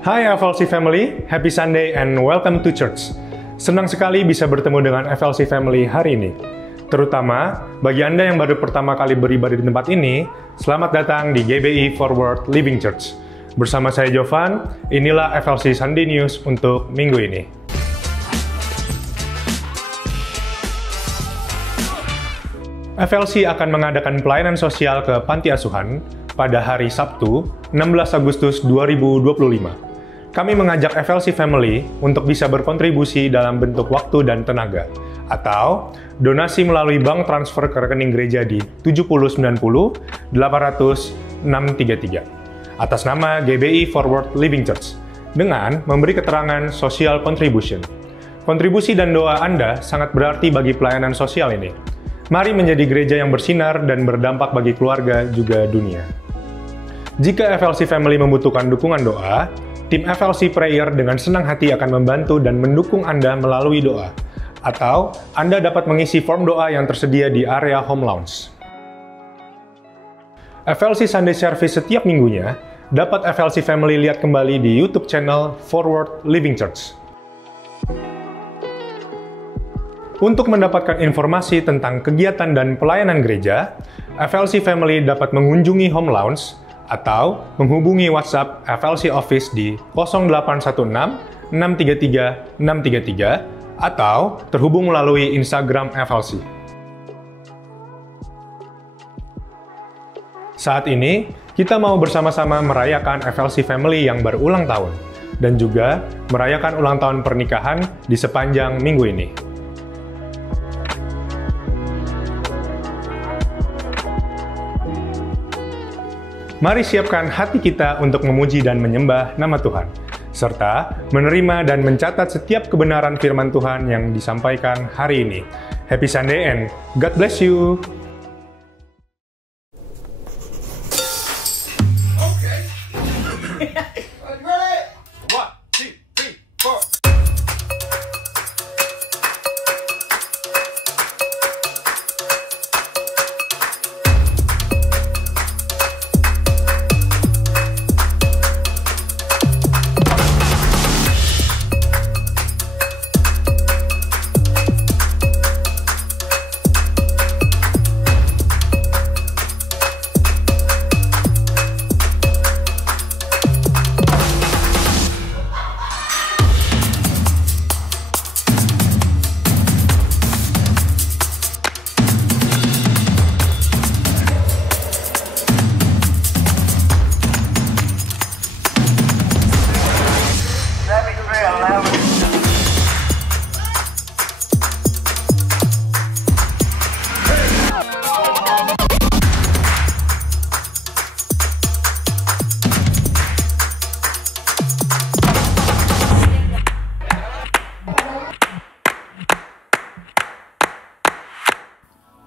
Hai FLC Family, happy Sunday and welcome to church. Senang sekali bisa bertemu dengan FLC Family hari ini. Terutama bagi Anda yang baru pertama kali beribadah di tempat ini, selamat datang di GBI Forward Living Church. Bersama saya Jovan, inilah FLC Sunday News untuk minggu ini. FLC akan mengadakan pelayanan sosial ke panti asuhan pada hari Sabtu, 16 Agustus 2025. Kami mengajak FLC Family untuk bisa berkontribusi dalam bentuk waktu dan tenaga, atau donasi melalui bank transfer ke rekening gereja di 7090 800 633 atas nama GBI Forward Living Church dengan memberi keterangan social contribution. Kontribusi dan doa Anda sangat berarti bagi pelayanan sosial ini. Mari menjadi gereja yang bersinar dan berdampak bagi keluarga juga dunia. Jika FLC Family membutuhkan dukungan doa, tim FLC Prayer dengan senang hati akan membantu dan mendukung Anda melalui doa. Atau Anda dapat mengisi form doa yang tersedia di area Home Lounge. FLC Sunday Service setiap minggunya dapat FLC Family lihat kembali di YouTube channel Forward Living Church. Untuk mendapatkan informasi tentang kegiatan dan pelayanan gereja, FLC Family dapat mengunjungi Home Lounge atau menghubungi WhatsApp FLC Office di 0816 633 633 atau terhubung melalui Instagram FLC. Saat ini, kita mau bersama-sama merayakan FLC Family yang berulang tahun dan juga merayakan ulang tahun pernikahan di sepanjang minggu ini. Mari siapkan hati kita untuk memuji dan menyembah nama Tuhan, serta menerima dan mencatat setiap kebenaran firman Tuhan yang disampaikan hari ini. Happy Sunday and God bless you!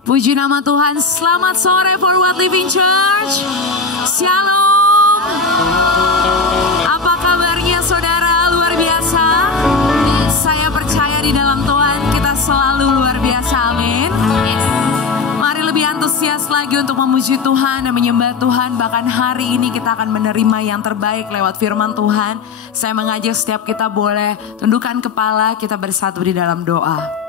Puji nama Tuhan, selamat sore Forward Living Church. Shalom. Apa kabarnya saudara? Luar biasa. Saya percaya di dalam Tuhan kita selalu luar biasa, amin. Mari lebih antusias lagi untuk memuji Tuhan dan menyembah Tuhan. Bahkan hari ini kita akan menerima yang terbaik lewat firman Tuhan. Saya mengajak setiap kita boleh tundukkan kepala, kita bersatu di dalam doa.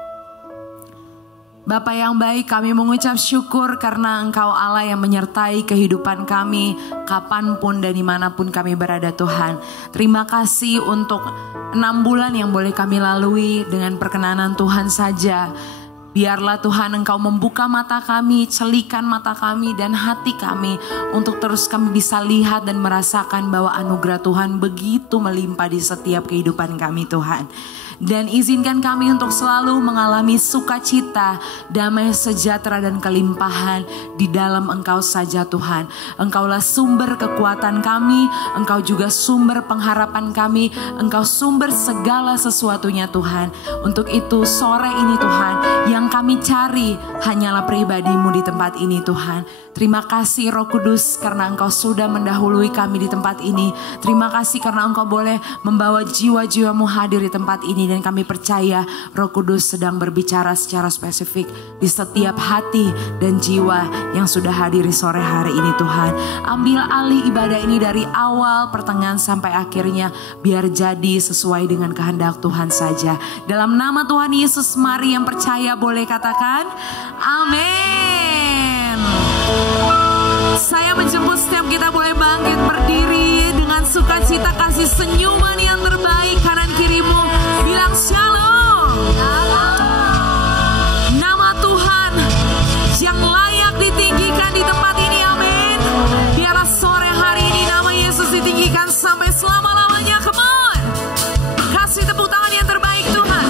Bapa yang baik, kami mengucap syukur karena Engkau Allah yang menyertai kehidupan kami kapanpun dan dimanapun kami berada Tuhan. Terima kasih untuk 6 bulan yang boleh kami lalui dengan perkenanan Tuhan saja. Biarlah Tuhan Engkau membuka mata kami, celikan mata kami dan hati kami untuk terus kami bisa lihat dan merasakan bahwa anugerah Tuhan begitu melimpah di setiap kehidupan kami Tuhan. Dan izinkan kami untuk selalu mengalami sukacita, damai sejahtera dan kelimpahan di dalam Engkau saja Tuhan. Engkaulah sumber kekuatan kami, Engkau juga sumber pengharapan kami, Engkau sumber segala sesuatunya Tuhan. Untuk itu sore ini Tuhan, yang kami cari hanyalah pribadi-Mu di tempat ini Tuhan. Terima kasih Roh Kudus karena Engkau sudah mendahului kami di tempat ini. Terima kasih karena Engkau boleh membawa jiwa-jiwa-Mu hadir di tempat ini ini. Dan kami percaya Roh Kudus sedang berbicara secara spesifik di setiap hati dan jiwa yang sudah hadir di sore hari ini Tuhan. Ambil alih ibadah ini dari awal, pertengahan sampai akhirnya. Biar jadi sesuai dengan kehendak Tuhan saja. Dalam nama Tuhan Yesus, mari yang percaya boleh katakan amin. Saya menjemput setiap kita boleh bangkit berdiri dengan sukacita, kasih senyuman yang terbaik. Kanan kirimu bilang shalom. Nama Tuhan yang layak ditinggikan di tempat ini, amin. Biarlah sore hari ini nama Yesus ditinggikan sampai selama-lamanya. Come on, kasih tepuk tangan yang terbaik Tuhan.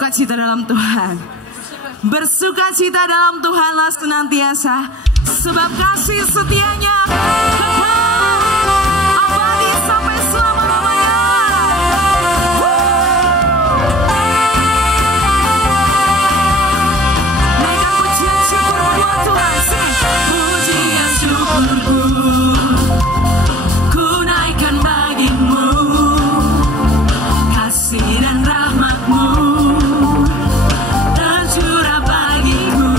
bersukacita dalam Tuhan. Bersukacita dalam Tuhanlah senantiasa, sebab kasih setianya abadi sampai selama-lamanya. Naikkan pujian syukur buat Tuhan, sing. Pujian syukurku ku naikkan bagimu, kasih dan rahmat-Mu tercurah bagiku,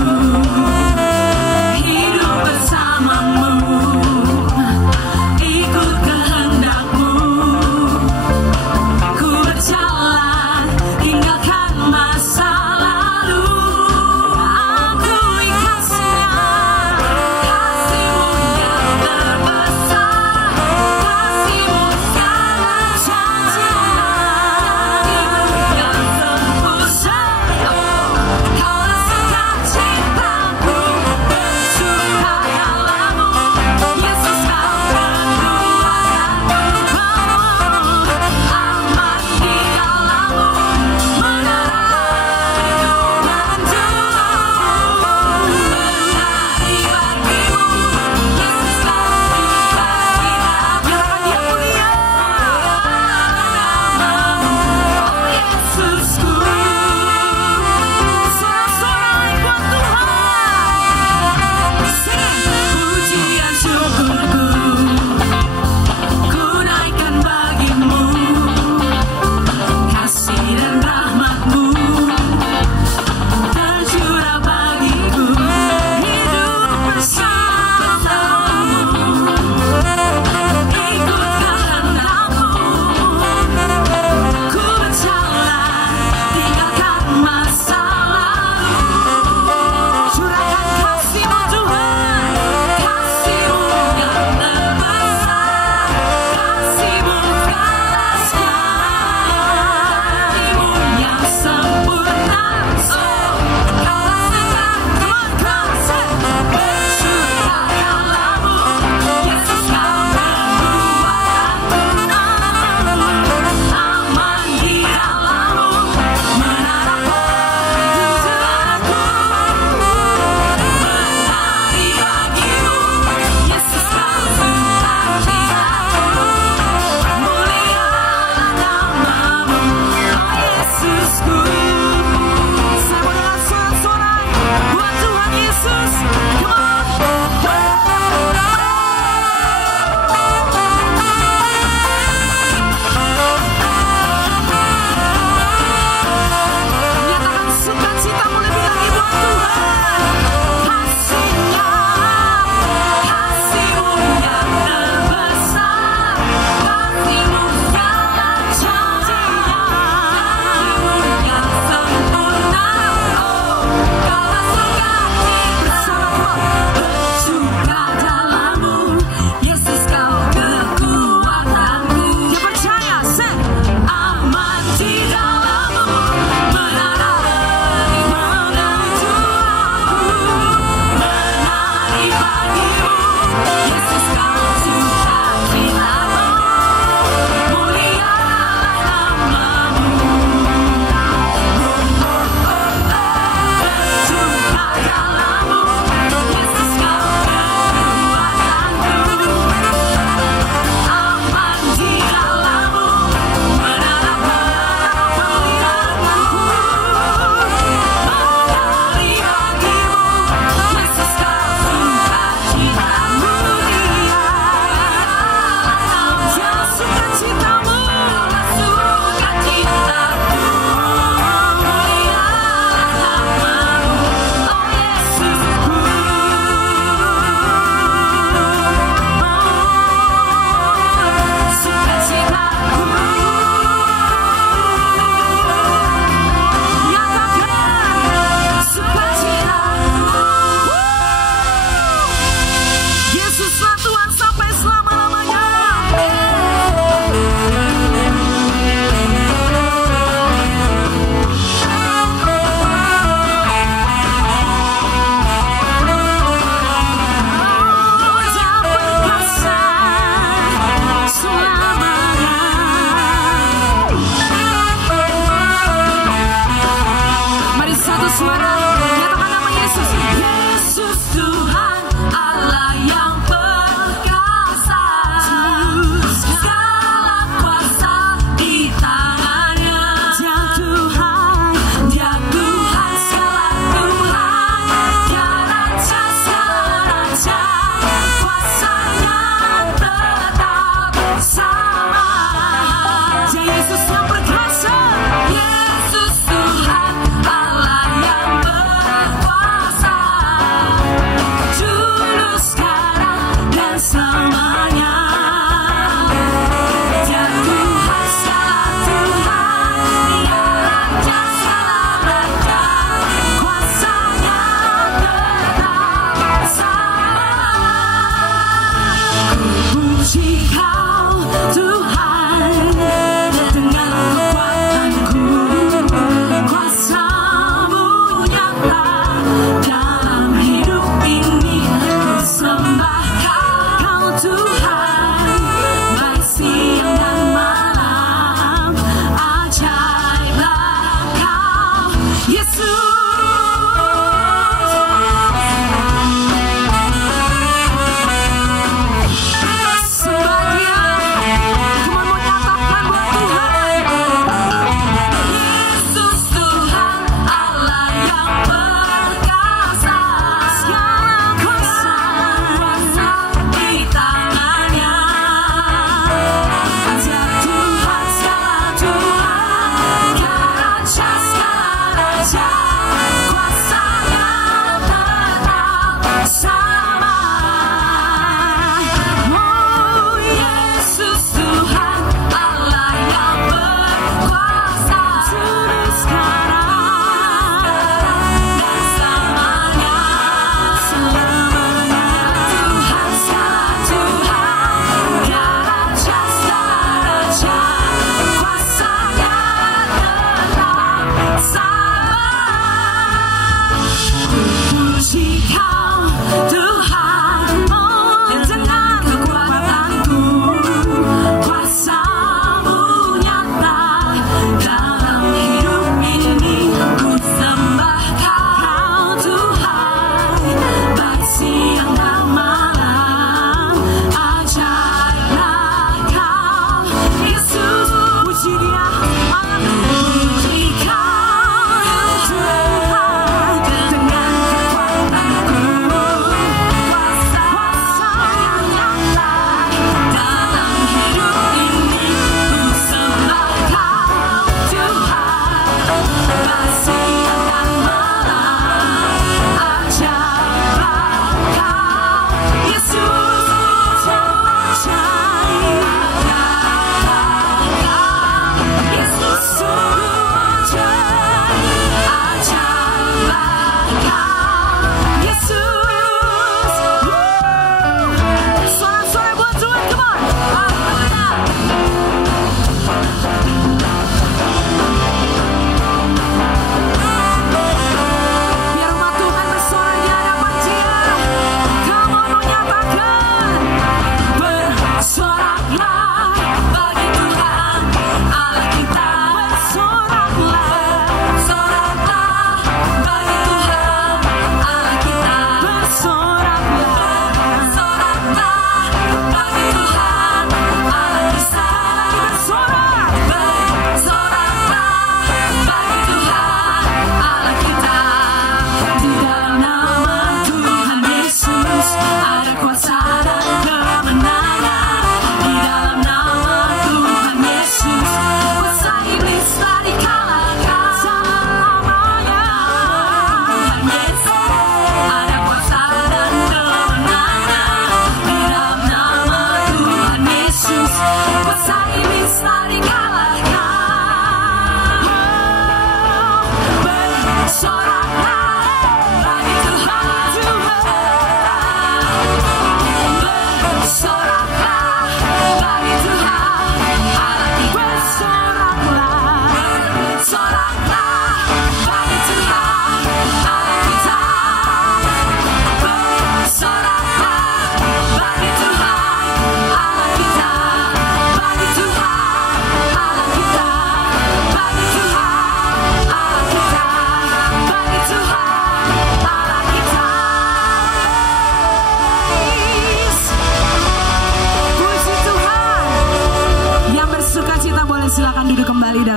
hidup bersama-Mu.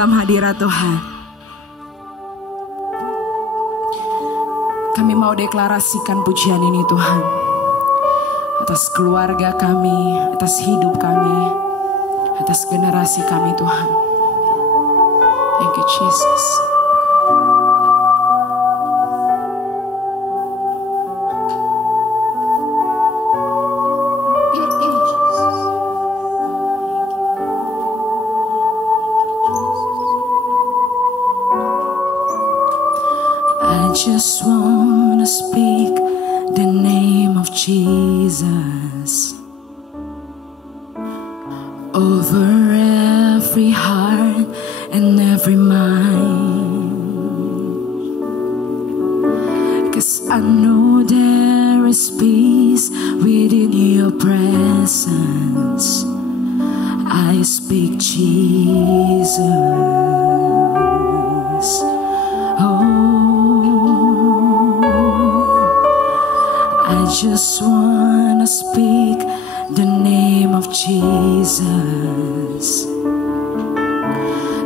dalam hadirat Tuhan. Kami mau deklarasikan pujian ini Tuhan, atas keluarga kami, atas hidup kami, atas generasi kami Tuhan. Thank you Jesus. I just wanna speak the name of Jesus over every heart and every mind, 'cause I know there is peace within your presence. I speak Jesus. I just wanna speak the name of Jesus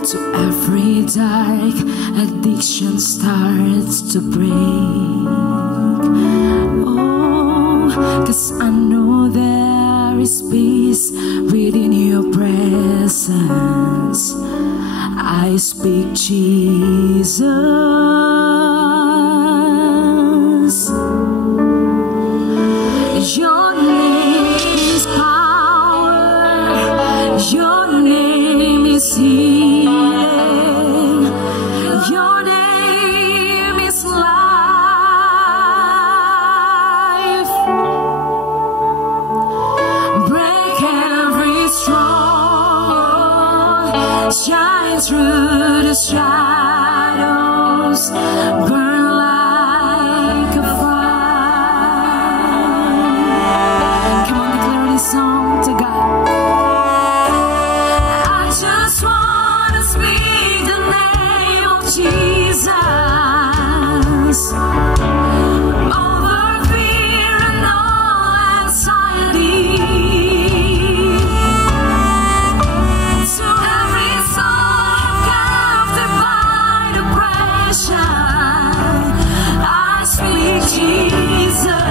to every dark addiction starts to break. Oh, 'cause I know there is peace within your presence. I speak Jesus. Your name is power, your name is healing, your name is life. Break every stronghold, shine through the shadows, burn like a song to God. I just wanna speak the name of Jesus over fear and all anxiety, to every soul captive by depression. I speak Jesus.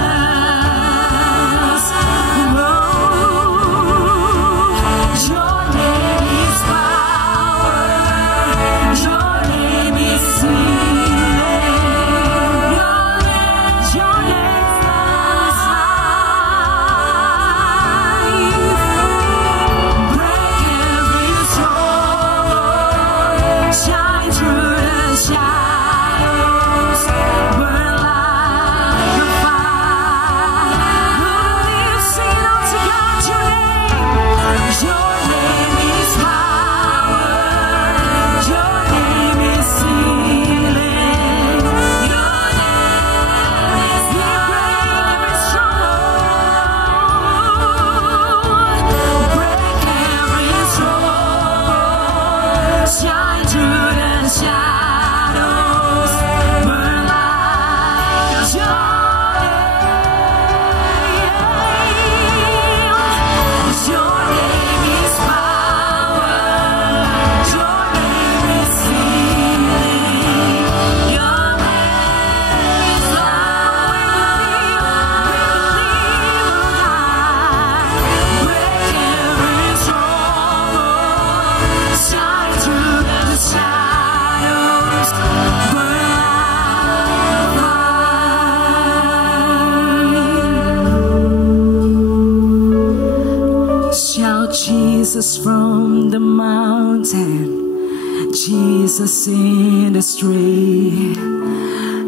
Jesus from the mountain, Jesus in the street,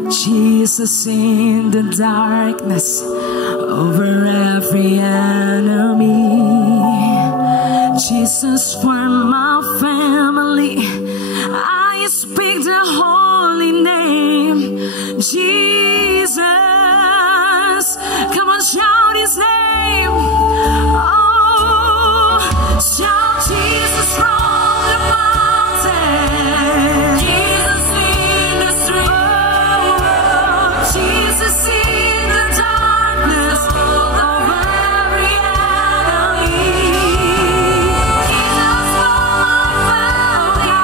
Jesus in the darkness over every enemy, Jesus for my family. I speak the holy name, Jesus. Come on, shout his name. Shout Jesus from the mountain, Jesus in the street, Jesus in the darkness over every enemy, Jesus for my family.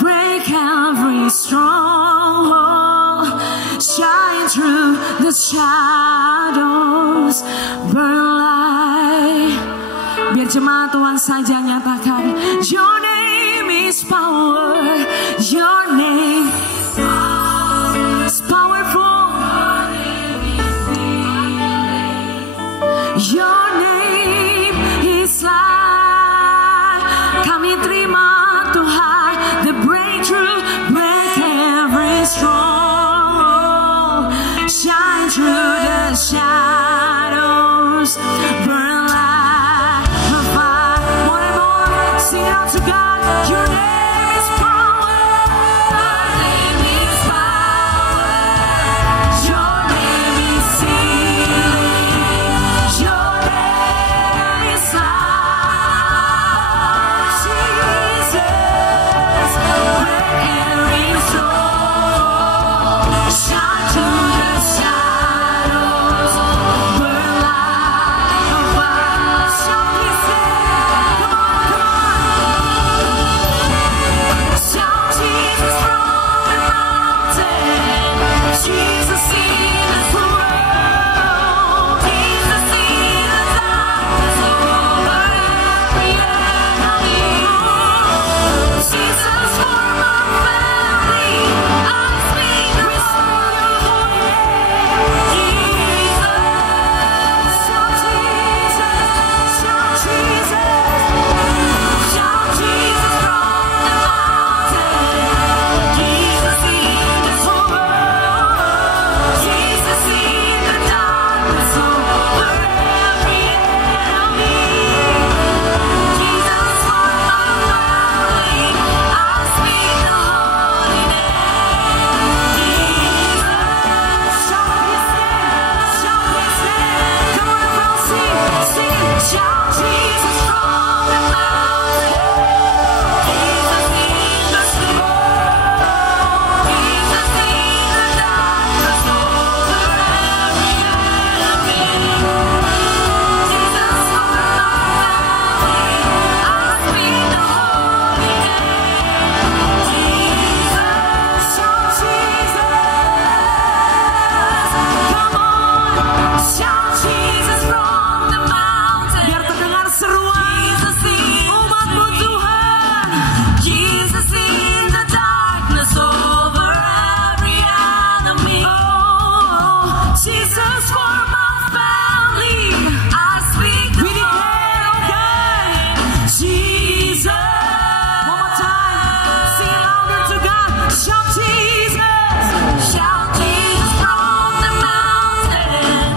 break every stronghold, shine through the shadows, burn light. Biar jemaat Tuhan saja nyatakan, Your name is power, Your name is powerful, Your name is light. Kami terima Tuhan the breakthrough, break every stronghold, shine through the shadows, burn light, provide more and more. Sing it out to God. Your name is power. Your name is power. Your name is healing. Your name is life. Jesus, break every stronghold, shine through the shadows, burn light, provide. Shout His name. Come on, come on. Shout Jesus from the mountain. Jesus in the world. Jesus in the darkness over every enemy. Jesus for my family. I speak the holy name. Jesus. Shout Jesus. Shout Jesus. Shout Jesus from the mountain. Jesus in the world. Jesus in the darkness over every enemy. Jesus for my family. I speak the holy name. Jesus. Shout His name. Shout His name. Come on, everyone, sing it. Shout Jesus from the mountain. Jesus in the world. Jesus in the darkness over every enemy. Jesus for my family. I speak the holy name. Jesus. Shout Jesus. Come on. Shout Jesus from the mountain. Biar terdengar seruan umatmu Tuhan. Jesus in the darkness over every enemy. Oh, Jesus for my family. I speak the name. Jesus. One more time. Sing it louder to God. Shout Jesus. Shout Jesus from the mountain.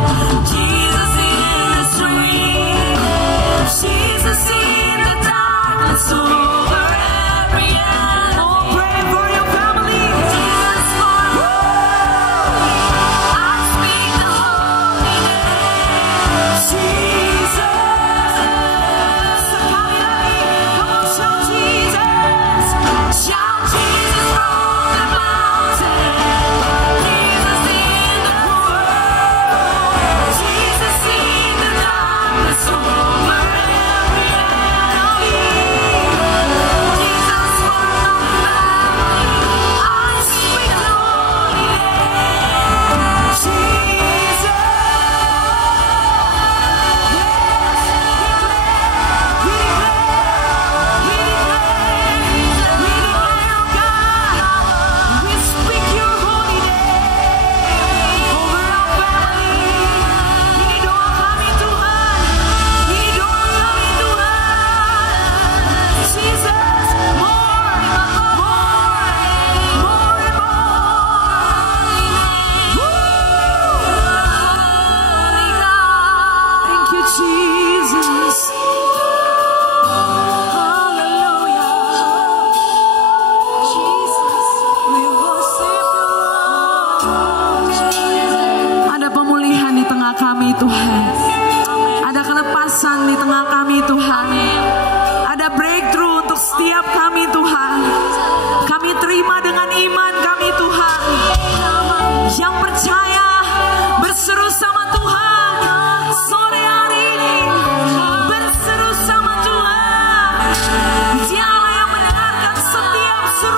Jesus in the street. Jesus in the darkness over every enemy. Oh, pray for your family. Jesus for me. I speak the holy name. Jesus. Sekali lagi. Come on, shout Jesus. Shout Jesus from the mountain. Jesus in the world. Jesus in the darkness over every enemy. Jesus for my family. I speak the holy name. Jesus. We speak your holy name over our family. Ini doa kami Tuhan. Ini doa kami Tuhan. Jesus, more and more. Thank you, Jesus. Hallelujah. Jesus, we worship you. Ada pemulihan di tengah kami Tuhan. Ada kelepasan di tengah kami Tuhan. Ada breakthrough untuk setiap kami Tuhan. Kami terima dengan iman kami Tuhan. Yang percaya berseru sama Tuhan. Sore hari ini berseru sama Tuhan. Dialah yang mendengarkan setiap seru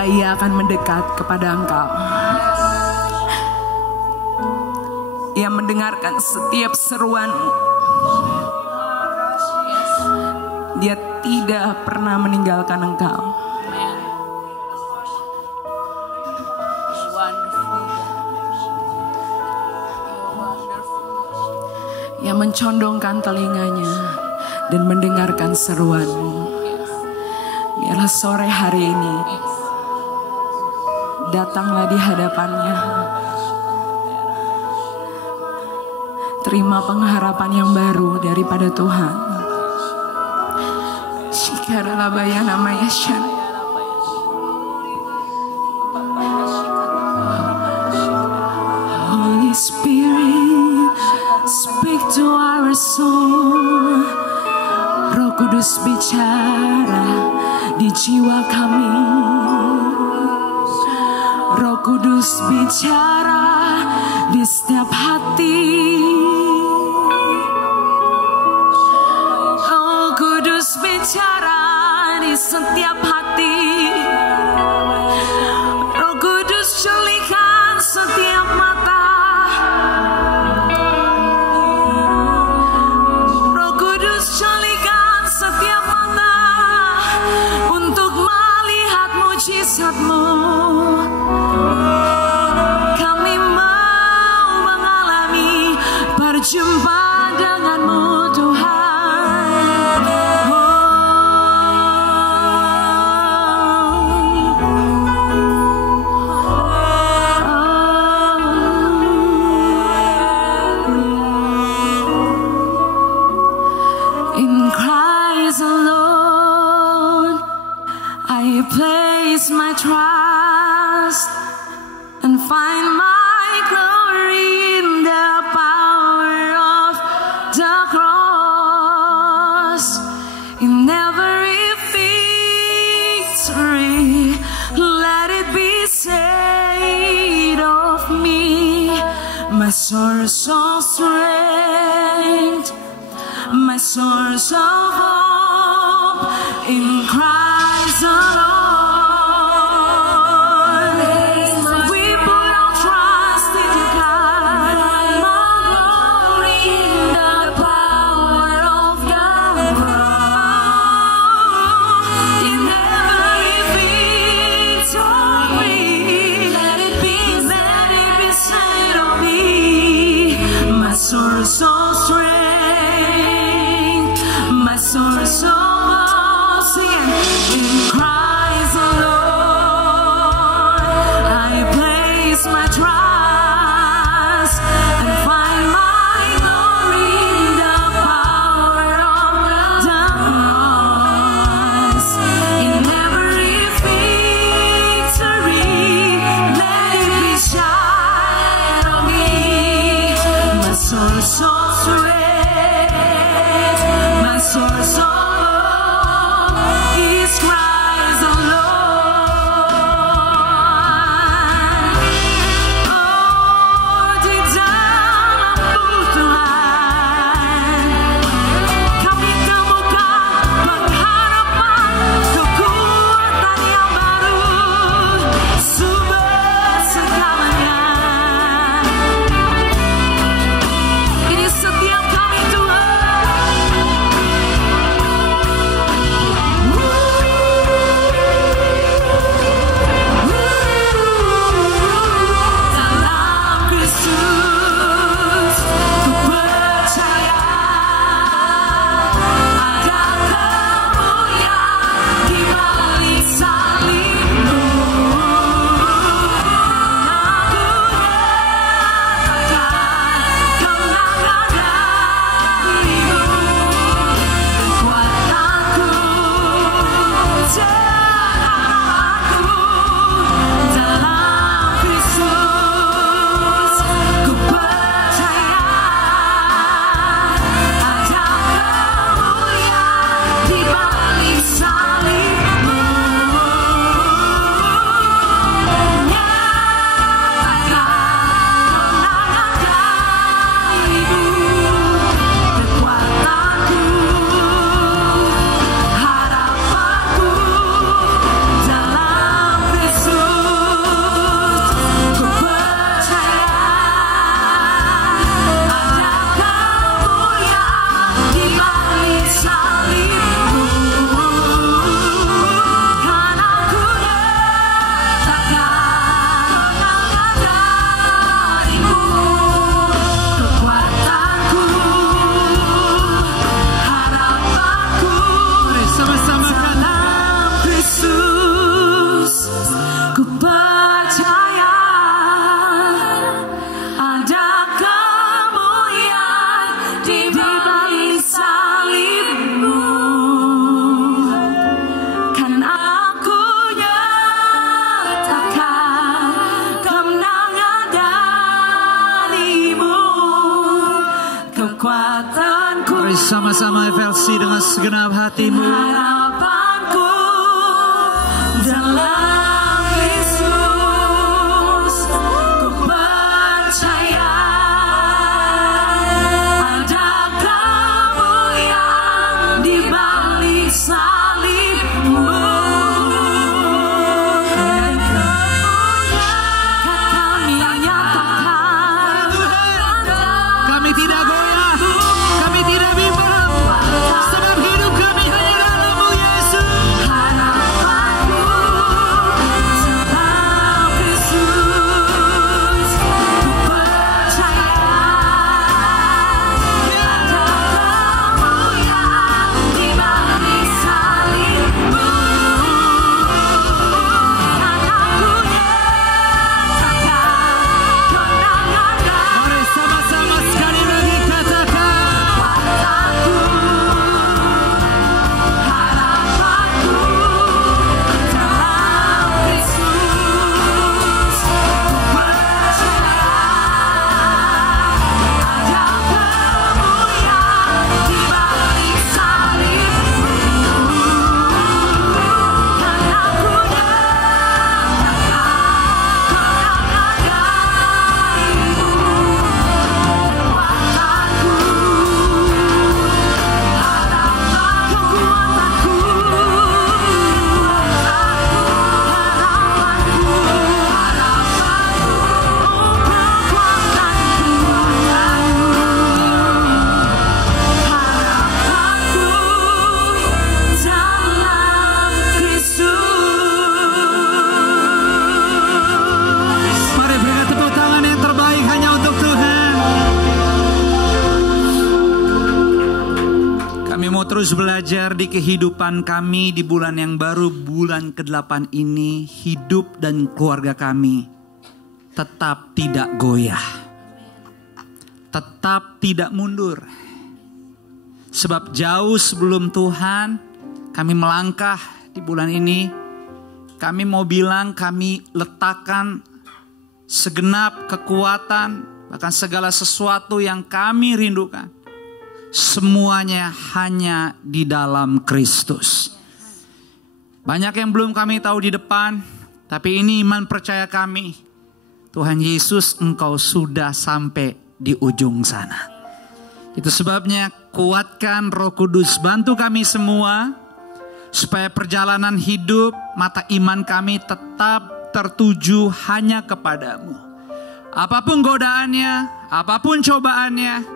maka Ia akan mendekat kepada engkau. Ia mendengarkan setiap seruanmu. Dia tidak pernah meninggalkan engkau. Ia mencondongkan telinganya dan mendengarkan seruanmu. Biarlah sore hari ini datanglah di hadapannya. Terima pengharapan yang baru daripada Tuhan. Shikarabayana mayashan. Holy Spirit, speak to our soul. Roh Kudus bicara di jiwa kami. Roh Kudus bicara di setiap hati. Roh Kudus bicara di setiap hati. Roh Kudus culikan setiap mata. Roh Kudus culikan setiap mata untuk melihat mujizat-Mu. Kami mau mengalami berjumpa dengan-Mu Tuhan. In Christ alone I place my trust and find my glory in the power of the cross. In every victory, let it be said of me, my source of strength, my source of hope, in Christ alone. We put our trust in God, more glory in the power of the cross. In every victory, let it be said of me, my source of strength, my source of all sin. In Christ alone I place my trust and find my glory in the power of the cross. In every victory, let it be shout of me, my source of strength, my source of Sama-sama FLC dengan segenap hatimu. Harapanku dalam Yesus, ku percaya ada Kamu yang di balik salibmu. Dan Kami nyatakan Kami tidak goyah, kami tidak bimbang, sebab hidup kami hanya dalam-Mu Yesus. harapanku dalam Yesus, ku percaya ada Kamu yang di balik salibmu. Dan aku nyatakan kemenangan Mari sama-sama sekali lagi katakan. harapanku dalam Yesus, ku percaya ada Kamu yang di balik salibmu. Dan aku nyatakan Mari berikan tepuk tangan yang terbaik hanya untuk Tuhan. Kami mau terus belajar di kehidupan kami di bulan yang baru, bulan ke-8 ini. Hidup dan keluarga kami tetap tidak goyah, tetap tidak mundur. Sebab jauh sebelum Tuhan kami melangkah di bulan ini, kami mau bilang kami letakkan segenap kekuatan, bahkan segala sesuatu yang kami rindukan, semuanya hanya di dalam Kristus. Banyak yang belum kami tahu di depan, tapi ini iman percaya kami. Tuhan Yesus, Engkau sudah sampai di ujung sana. Itu sebabnya kuatkan Roh Kudus, bantu kami semua supaya perjalanan hidup mata iman kami tetap tertuju hanya kepadamu. Apapun godaannya, apapun cobaannya,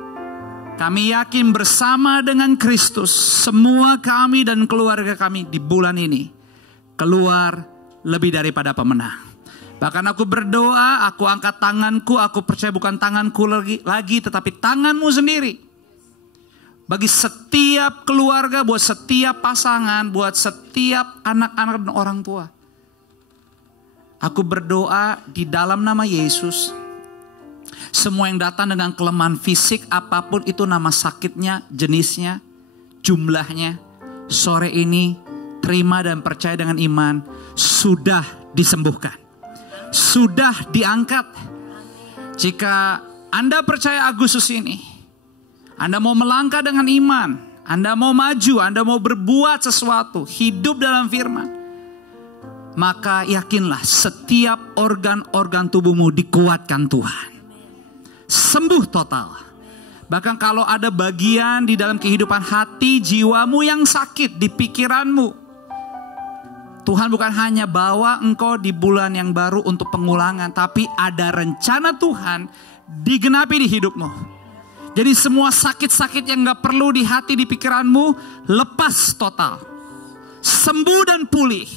kami yakin bersama dengan Kristus, semua kami dan keluarga kami di bulan ini keluar lebih daripada pemenang. Bahkan aku berdoa, aku angkat tanganku, aku percaya bukan tanganku lagi tetapi tanganmu sendiri. Bagi setiap keluarga, buat setiap pasangan, buat setiap anak-anak dan orang tua. Aku berdoa di dalam nama Yesus. Semua yang datang dengan kelemahan fisik, apapun itu nama sakitnya, jenisnya, jumlahnya. Sore ini terima dan percaya dengan iman, sudah disembuhkan. Sudah diangkat. Jika Anda percaya Agustus ini, Anda mau melangkah dengan iman, Anda mau maju, Anda mau berbuat sesuatu, hidup dalam firman, maka yakinlah setiap organ-organ tubuhmu dikuatkan Tuhan. Sembuh total. Bahkan kalau ada bagian di dalam kehidupan hati, jiwamu yang sakit, di pikiranmu, Tuhan bukan hanya bawa engkau di bulan yang baru untuk pengulangan, tapi ada rencana Tuhan digenapi di hidupmu. Jadi semua sakit-sakit yang gak perlu di hati, di pikiranmu, lepas total. Sembuh dan pulih.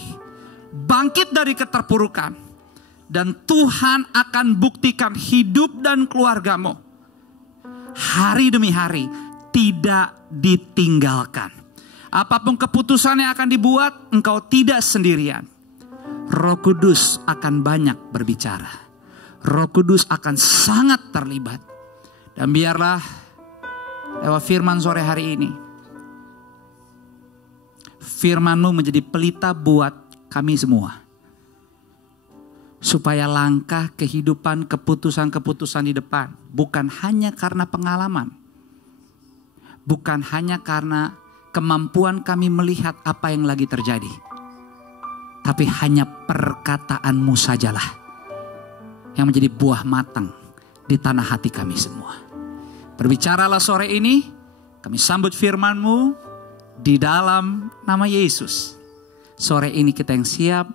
Bangkit dari keterpurukan. Dan Tuhan akan buktikan hidup dan keluargamu. Hari demi hari tidak ditinggalkan. Apapun keputusan yang akan dibuat, engkau tidak sendirian. Roh Kudus akan banyak berbicara. Roh Kudus akan sangat terlibat. Dan biarlah lewat firman sore hari ini, firman-Mu menjadi pelita buat kami semua. Supaya langkah kehidupan, keputusan-keputusan di depan bukan hanya karena pengalaman. bukan hanya karena kemampuan kami melihat apa yang lagi terjadi, tapi hanya perkataan-Mu sajalah yang menjadi buah matang di tanah hati kami semua. Berbicaralah sore ini, kami sambut firman-Mu di dalam nama Yesus. Sore ini kita yang siap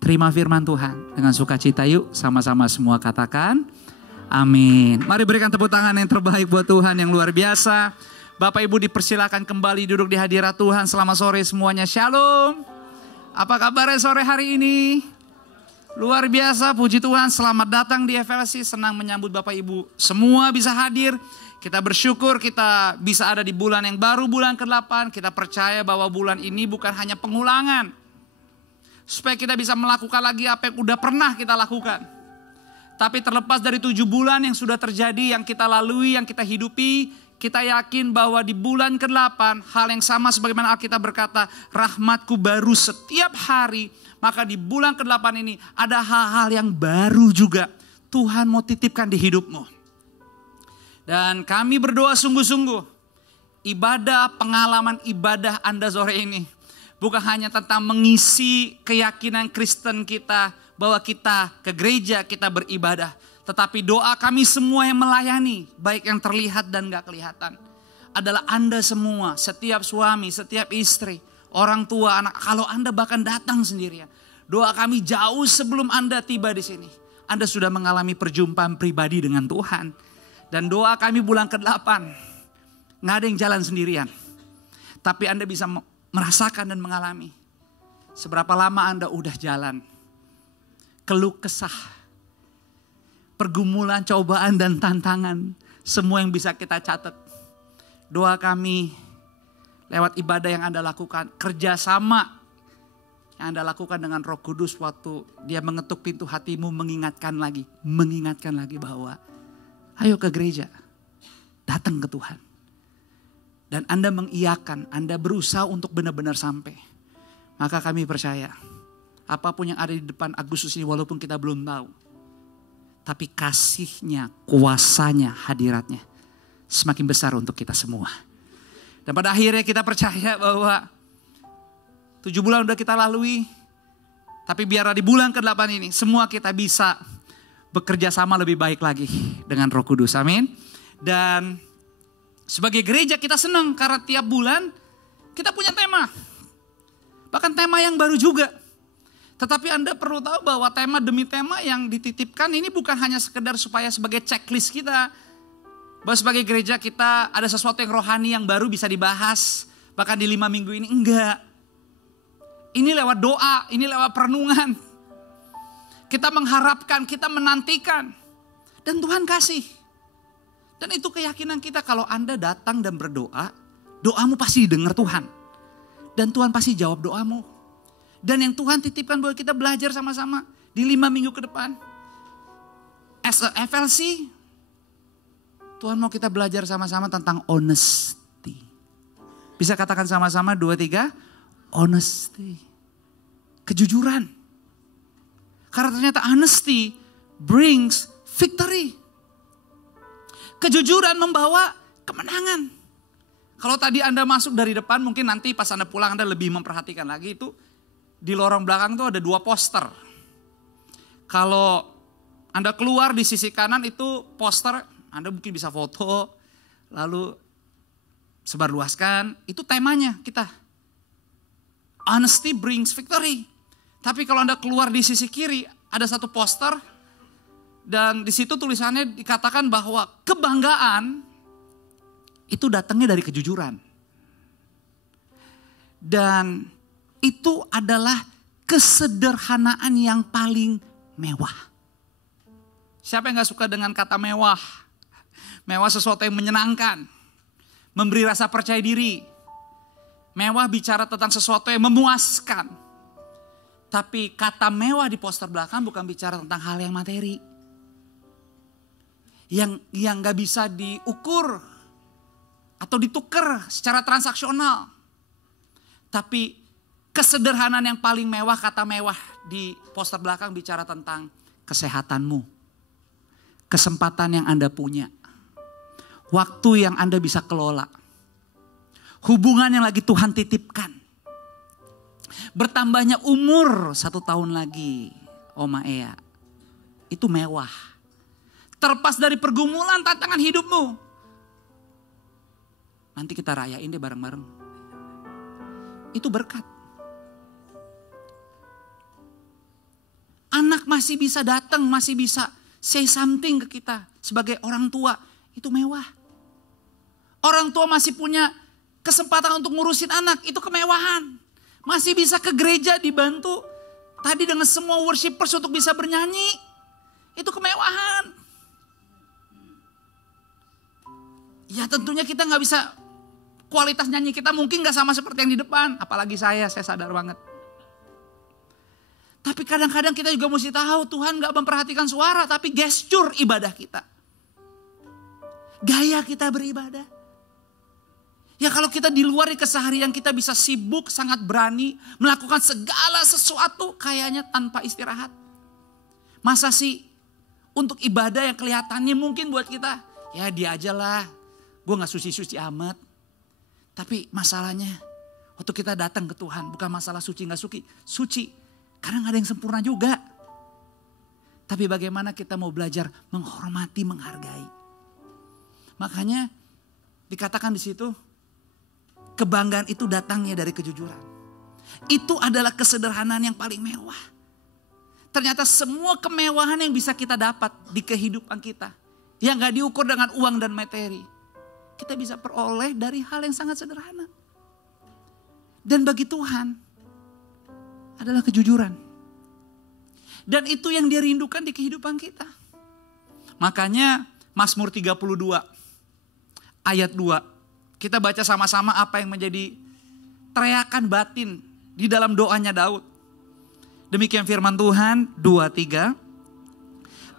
terima firman Tuhan dengan sukacita. Yuk sama-sama semua katakan amin. Mari berikan tepuk tangan yang terbaik buat Tuhan yang luar biasa. Bapak Ibu dipersilakan kembali duduk di hadirat Tuhan. Selamat sore semuanya, shalom. Apa kabarnya sore hari ini? Luar biasa, puji Tuhan. Selamat datang di FLC, senang menyambut Bapak Ibu semua bisa hadir. Kita bersyukur kita bisa ada di bulan yang baru, bulan ke-8. Kita percaya bahwa bulan ini bukan hanya pengulangan, supaya kita bisa melakukan lagi apa yang udah pernah kita lakukan. Tapi terlepas dari 7 bulan yang sudah terjadi, yang kita lalui, yang kita hidupi, kita yakin bahwa di bulan ke-8 hal yang sama sebagaimana Alkitab berkata, rahmat-Ku baru setiap hari. Maka di bulan ke-8 ini ada hal-hal yang baru juga Tuhan mau titipkan di hidupmu. Dan kami berdoa sungguh-sungguh, ibadah, pengalaman ibadah Anda sore ini bukan hanya tentang mengisi keyakinan Kristen kita bahwa kita ke gereja, kita beribadah. Tetapi doa kami semua yang melayani, baik yang terlihat dan gak kelihatan, adalah Anda semua, setiap suami, setiap istri, orang tua, anak. Kalau Anda bahkan datang sendirian, doa kami jauh sebelum Anda tiba di sini, Anda sudah mengalami perjumpaan pribadi dengan Tuhan. Dan doa kami bulan ke-8, gak ada yang jalan sendirian. Tapi Anda bisa merasakan dan mengalami seberapa lama Anda udah jalan. Keluh kesah, pergumulan, cobaan dan tantangan, semua yang bisa kita catat. Doa kami lewat ibadah yang Anda lakukan, kerjasama yang Anda lakukan dengan Roh Kudus waktu Dia mengetuk pintu hatimu, mengingatkan lagi bahwa ayo ke gereja, datang ke Tuhan. Dan Anda mengiyakan, Anda berusaha untuk benar-benar sampai. Maka kami percaya, apapun yang ada di depan Agustus ini, walaupun kita belum tahu, tapi kasih-Nya, kuasanya, hadirat-Nya semakin besar untuk kita semua. Dan pada akhirnya kita percaya bahwa 7 bulan udah kita lalui, tapi biarlah di bulan ke-8 ini semua kita bisa bekerja sama lebih baik lagi dengan Roh Kudus. Amin. Dan sebagai gereja kita senang karena tiap bulan kita punya tema. Bahkan tema yang baru juga. Tetapi Anda perlu tahu bahwa tema demi tema yang dititipkan ini bukan hanya sekedar supaya sebagai checklist kita. Bahwa sebagai gereja kita ada sesuatu yang rohani yang baru bisa dibahas. Bahkan di 5 minggu ini, enggak. Ini lewat doa, ini lewat perenungan. Kita mengharapkan, kita menantikan. Dan Tuhan kasih. Dan itu keyakinan kita, kalau Anda datang dan berdoa, doamu pasti didengar Tuhan. Dan Tuhan pasti jawab doamu. Dan yang Tuhan titipkan buat kita belajar sama-sama di 5 minggu ke depan. As a FLC, Tuhan mau kita belajar sama-sama tentang honesty. Bisa katakan sama-sama 2, 3, honesty. Kejujuran. Karena ternyata honesty brings victory. Kejujuran membawa kemenangan. Kalau tadi Anda masuk dari depan, mungkin nanti pas Anda pulang Anda lebih memperhatikan lagi itu. Di lorong belakang tuh ada 2 poster. Kalau Anda keluar di sisi kanan itu poster, Anda mungkin bisa foto, lalu sebarluaskan. Itu temanya kita. Honesty brings victory. Tapi kalau Anda keluar di sisi kiri, ada 1 poster. Dan di situ tulisannya dikatakan bahwa kebanggaan itu datangnya dari kejujuran. Dan itu adalah kesederhanaan yang paling mewah. Siapa yang gak suka dengan kata mewah? Mewah sesuatu yang menyenangkan. Memberi rasa percaya diri. Mewah bicara tentang sesuatu yang memuaskan. Tapi kata mewah di poster belakang bukan bicara tentang hal yang materi. Yang gak bisa diukur. Atau ditukar secara transaksional. Tapi kesederhanaan yang paling mewah, kata mewah di poster belakang bicara tentang kesehatanmu. Kesempatan yang Anda punya. Waktu yang Anda bisa kelola. Hubungan yang lagi Tuhan titipkan. Bertambahnya umur 1 tahun lagi, Oma Ea. Itu mewah. Terlepas dari pergumulan tantangan hidupmu. Nanti kita rayain deh bareng-bareng. Itu berkat. Anak masih bisa datang, masih bisa say something ke kita sebagai orang tua. Itu mewah. Orang tua masih punya kesempatan untuk ngurusin anak, itu kemewahan. Masih bisa ke gereja dibantu tadi dengan semua worshipers untuk bisa bernyanyi. Itu kemewahan. Ya tentunya kita gak bisa, kualitas nyanyi kita mungkin gak sama seperti yang di depan. Apalagi saya sadar banget. Tapi kadang-kadang kita juga mesti tahu Tuhan gak memperhatikan suara, tapi gestur ibadah kita. Gaya kita beribadah. Ya kalau kita di luar di keseharian kita bisa sibuk, sangat berani melakukan segala sesuatu kayaknya tanpa istirahat. Masa sih untuk ibadah yang kelihatannya mungkin buat kita, ya dia aja lah, gue gak suci-suci amat. Tapi masalahnya waktu kita datang ke Tuhan bukan masalah suci gak suci. Karena gak ada yang sempurna juga. Tapi bagaimana kita mau belajar menghormati, menghargai. Makanya dikatakan di situ, kebanggaan itu datangnya dari kejujuran. Itu adalah kesederhanaan yang paling mewah. Ternyata semua kemewahan yang bisa kita dapat di kehidupan kita, yang gak diukur dengan uang dan materi, kita bisa peroleh dari hal yang sangat sederhana. Dan bagi Tuhan adalah kejujuran. Dan itu yang dia rindukan di kehidupan kita. Makanya Mazmur 32 ayat 2. Kita baca sama-sama apa yang menjadi teriakan batin di dalam doanya Daud. Demikian firman Tuhan 2:3.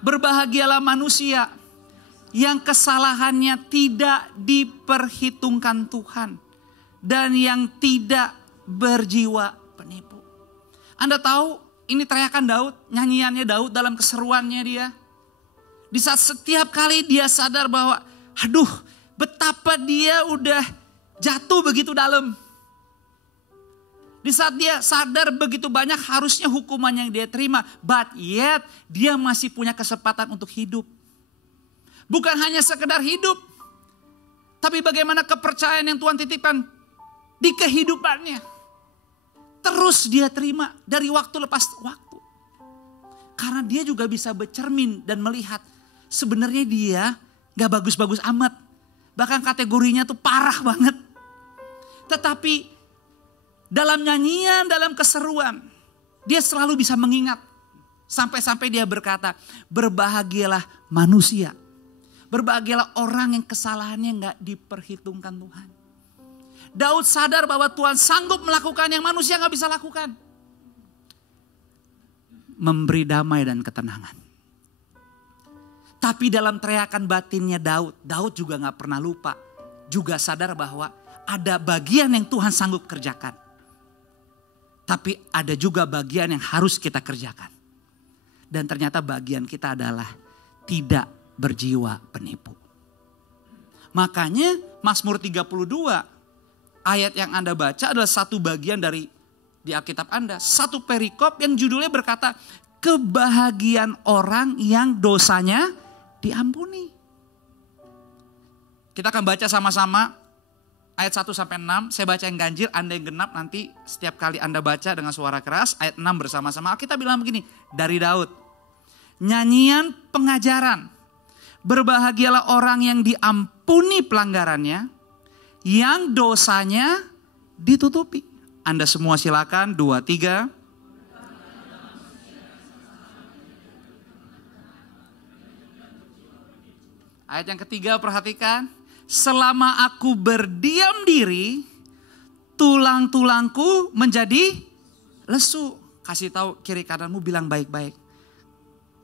Berbahagialah manusia yang kesalahannya tidak diperhitungkan Tuhan. Dan yang tidak berjiwa penipu. Anda tahu ini teriakan Daud, nyanyiannya Daud dalam keseruannya dia. Di saat setiap kali dia sadar bahwa aduh betapa dia udah jatuh begitu dalam. Di saat dia sadar begitu banyak harusnya hukuman yang dia terima. But yet dia masih punya kesempatan untuk hidup. Bukan hanya sekedar hidup. Tapi bagaimana kepercayaan yang Tuhan titipkan di kehidupannya. Terus dia terima dari waktu lepas waktu. Karena dia juga bisa bercermin dan melihat sebenarnya dia gak bagus-bagus amat. Bahkan kategorinya tuh parah banget. Tetapi dalam nyanyian, dalam keseruan, dia selalu bisa mengingat. Sampai-sampai dia berkata, berbahagialah manusia. Berbahagialah orang yang kesalahannya gak diperhitungkan Tuhan. Daud sadar bahwa Tuhan sanggup melakukan yang manusia gak bisa lakukan. Memberi damai dan ketenangan. Tapi dalam teriakan batinnya Daud juga gak pernah lupa. Juga sadar bahwa ada bagian yang Tuhan sanggup kerjakan. Tapi ada juga bagian yang harus kita kerjakan. Dan ternyata bagian kita adalah tidak berjiwa penipu. Makanya Mazmur 32 ayat yang Anda baca adalah satu bagian dari di Alkitab Anda. Satu perikop yang judulnya berkata, kebahagiaan orang yang dosanya diampuni. Kita akan baca sama-sama ayat 1-6. Saya baca yang ganjil, Anda yang genap. Nanti setiap kali Anda baca dengan suara keras, ayat 6 bersama-sama. Kita bilang begini, dari Daud. Nyanyian pengajaran. Berbahagialah orang yang diampuni pelanggarannya, yang dosanya ditutupi. Anda semua silakan 2, 3. Ayat yang ketiga perhatikan. Selama aku berdiam diri, tulang-tulangku menjadi lesu. Kasih tahu kiri kananmu, bilang baik-baik.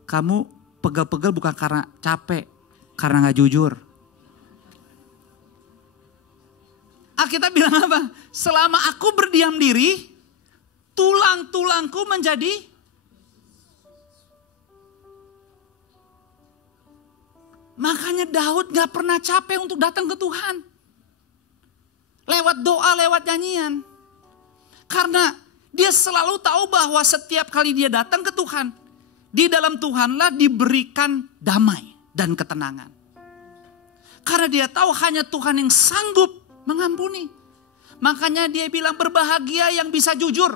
Kamu pegel-pegel bukan karena capek, karena gak jujur. Alkitab bilang apa? Selama aku berdiam diri, tulang-tulangku menjadi. Makanya Daud gak pernah capek untuk datang ke Tuhan. lewat doa, lewat nyanyian. Karena dia selalu tahu bahwa setiap kali dia datang ke Tuhan, di dalam Tuhanlah diberikan damai dan ketenangan. Karena dia tahu hanya Tuhan yang sanggup mengampuni. Makanya dia bilang berbahagia yang bisa jujur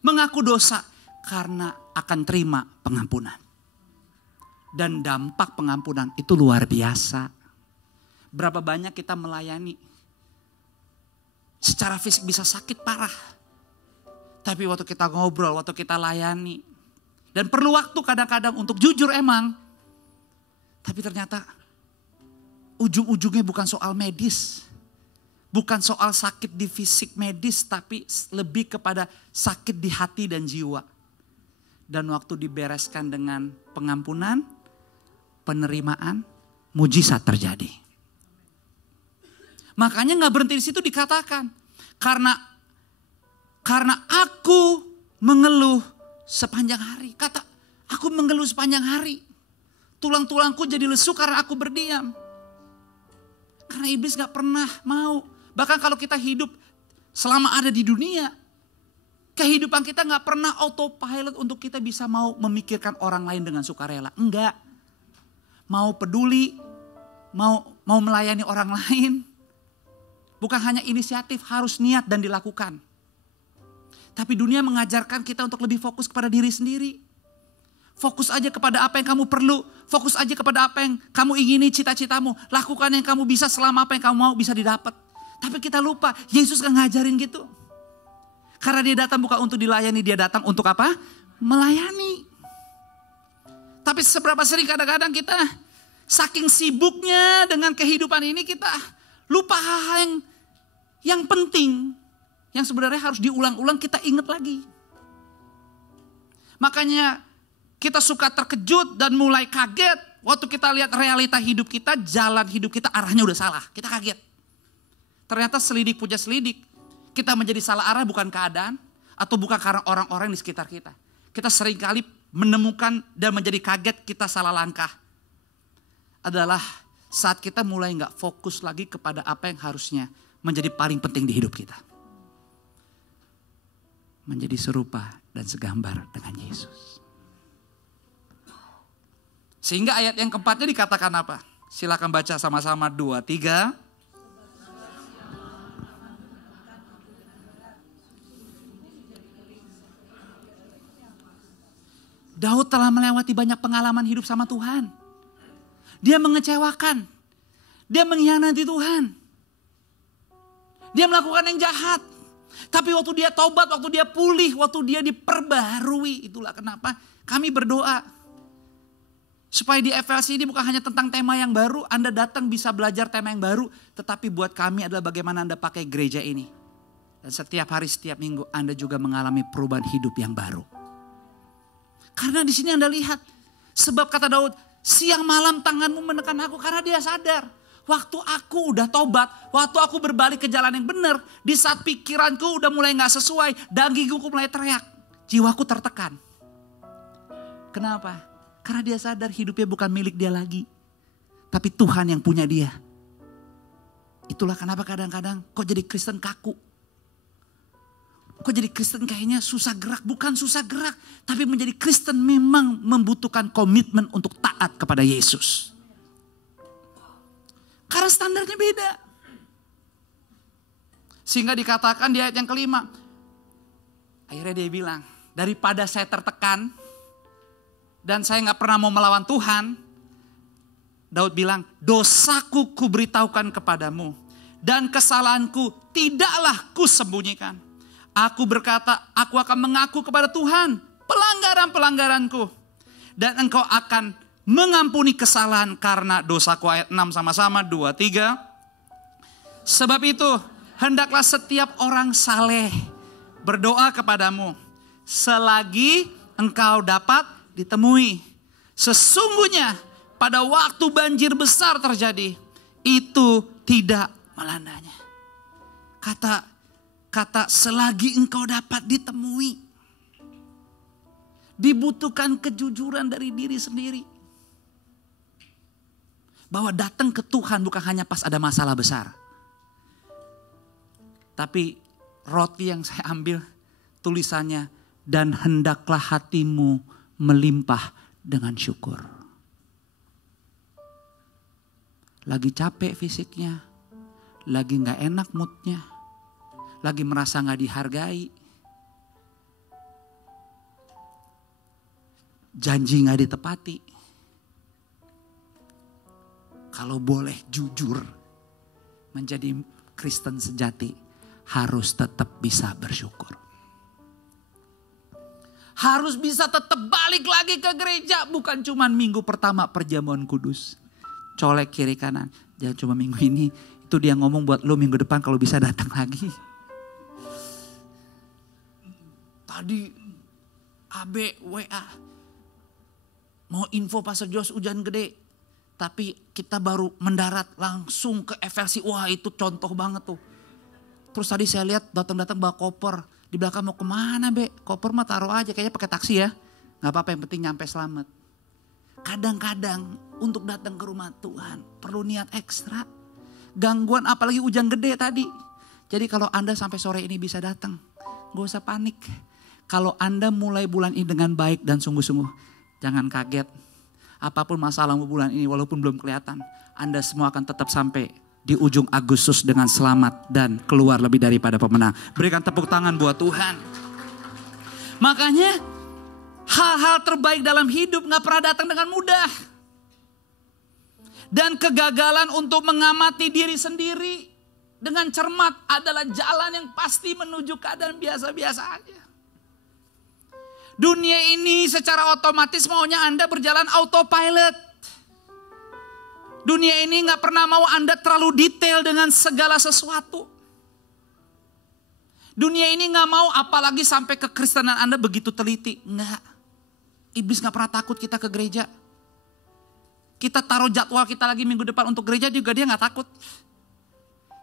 mengaku dosa karena akan terima pengampunan. Dan dampak pengampunan itu luar biasa. Berapa banyak kita melayani. Secara fisik bisa sakit parah. Tapi waktu kita ngobrol, waktu kita layani. Dan perlu waktu kadang-kadang untuk jujur emang. Tapi ternyata ujung-ujungnya bukan soal medis. Bukan soal sakit di fisik medis, tapi lebih kepada sakit di hati dan jiwa. Dan waktu dibereskan dengan pengampunan, penerimaan, mujizat terjadi. Makanya gak berhenti di situ dikatakan. Karena aku mengeluh sepanjang hari. Kata, aku mengeluh sepanjang hari. Tulang-tulangku jadi lesu karena aku berdiam. Karena iblis gak pernah mau. Bahkan kalau kita hidup selama ada di dunia, kehidupan kita gak pernah autopilot untuk kita bisa mau memikirkan orang lain dengan sukarela. Enggak. Mau peduli, mau melayani orang lain. Bukan hanya inisiatif, harus niat dan dilakukan. Tapi dunia mengajarkan kita untuk lebih fokus kepada diri sendiri. Fokus aja kepada apa yang kamu perlu. Fokus aja kepada apa yang kamu ingini, cita-citamu. Lakukan yang kamu bisa selama apa yang kamu mau bisa didapat. Tapi kita lupa, Yesus gak ngajarin gitu. Karena dia datang bukan untuk dilayani, dia datang untuk apa? Melayani. Tapi seberapa sering kadang-kadang kita saking sibuknya dengan kehidupan ini kita lupa hal-hal yang penting. Yang sebenarnya harus diulang-ulang kita ingat lagi. Makanya kita suka terkejut dan mulai kaget. Waktu kita lihat realita hidup kita, jalan hidup kita arahnya udah salah. Kita kaget. Ternyata selidik puja selidik. Kita menjadi salah arah bukan keadaan. Atau bukan karena orang-orang di sekitar kita. Kita seringkali menemukan dan menjadi kaget kita salah langkah. Adalah saat kita mulai gak fokus lagi kepada apa yang harusnya menjadi paling penting di hidup kita. Menjadi serupa dan segambar dengan Yesus. Sehingga ayat yang keempatnya dikatakan apa? Silakan baca sama-sama 2, 3. Daud telah melewati banyak pengalaman hidup sama Tuhan. Dia mengecewakan. Dia mengkhianati Tuhan. Dia melakukan yang jahat. Tapi waktu dia taubat, waktu dia pulih, waktu dia diperbarui. Itulah kenapa kami berdoa. Supaya di FLC ini bukan hanya tentang tema yang baru. Anda datang bisa belajar tema yang baru. Tetapi buat kami adalah bagaimana Anda pakai gereja ini. Dan setiap hari, setiap minggu Anda juga mengalami perubahan hidup yang baru. Karena di sini Anda lihat. Sebab kata Daud, siang malam tanganmu menekan aku. Karena dia sadar. Waktu aku udah tobat, waktu aku berbalik ke jalan yang benar, di saat pikiranku udah mulai gak sesuai, dagingku mulai teriak, jiwaku tertekan. Kenapa? Karena dia sadar hidupnya bukan milik dia lagi, tapi Tuhan yang punya dia. Itulah kenapa kadang-kadang kok jadi Kristen kaku. Kok jadi Kristen kayaknya susah gerak, bukan susah gerak, tapi menjadi Kristen memang membutuhkan komitmen untuk taat kepada Yesus. Karena standarnya beda. Sehingga dikatakan di ayat yang kelima. Akhirnya dia bilang, daripada saya tertekan dan saya gak pernah mau melawan Tuhan. Daud bilang, dosaku kuberitahukan kepadamu dan kesalahanku tidaklah kusembunyikan. Aku berkata, aku akan mengaku kepada Tuhan pelanggaran-pelanggaranku. Dan engkau akan mengampuni kesalahan karena dosaku. Ayat 6 sama-sama 2, 3. Sebab itu hendaklah setiap orang saleh berdoa kepadamu selagi engkau dapat ditemui. Sesungguhnya pada waktu banjir besar terjadi itu tidak melandanya. Kata selagi engkau dapat ditemui. Dibutuhkan kejujuran dari diri sendiri. Bahwa datang ke Tuhan bukan hanya pas ada masalah besar. Tapi roti yang saya ambil tulisannya, dan hendaklah hatimu melimpah dengan syukur. Lagi capek fisiknya, lagi gak enak moodnya, lagi merasa gak dihargai, janji gak ditepati. Kalau boleh jujur, menjadi Kristen sejati harus tetap bisa bersyukur. Harus bisa tetap balik lagi ke gereja, bukan cuma minggu pertama perjamuan kudus. Colek kiri kanan, jangan cuma minggu ini. Itu dia ngomong buat lo minggu depan kalau bisa datang lagi. Tadi AB WA mau info Pastor Jos hujan gede, tapi kita baru mendarat langsung ke FLC. Wah itu contoh banget tuh. Terus tadi saya lihat datang-datang bawa koper. Di belakang mau kemana Be? Koper mah taruh aja, kayaknya pakai taksi ya. Gak apa-apa, yang penting nyampe selamat. Kadang-kadang untuk datang ke rumah Tuhan perlu niat ekstra. Gangguan apalagi hujan gede tadi. Jadi kalau Anda sampai sore ini bisa datang, gak usah panik. Kalau Anda mulai bulan ini dengan baik dan sungguh-sungguh, jangan kaget. Apapun masalahmu bulan ini walaupun belum kelihatan, Anda semua akan tetap sampai di ujung Agustus dengan selamat dan keluar lebih daripada pemenang. Berikan tepuk tangan buat Tuhan. Makanya hal-hal terbaik dalam hidup gak pernah datang dengan mudah. Dan kegagalan untuk mengamati diri sendiri dengan cermat adalah jalan yang pasti menuju keadaan biasa-biasa aja. Dunia ini secara otomatis maunya Anda berjalan autopilot. Dunia ini gak pernah mau Anda terlalu detail dengan segala sesuatu. Dunia ini gak mau apalagi sampai kekristenan Anda begitu teliti. Enggak. Iblis gak pernah takut kita ke gereja. Kita taruh jadwal kita lagi minggu depan untuk gereja juga dia gak takut.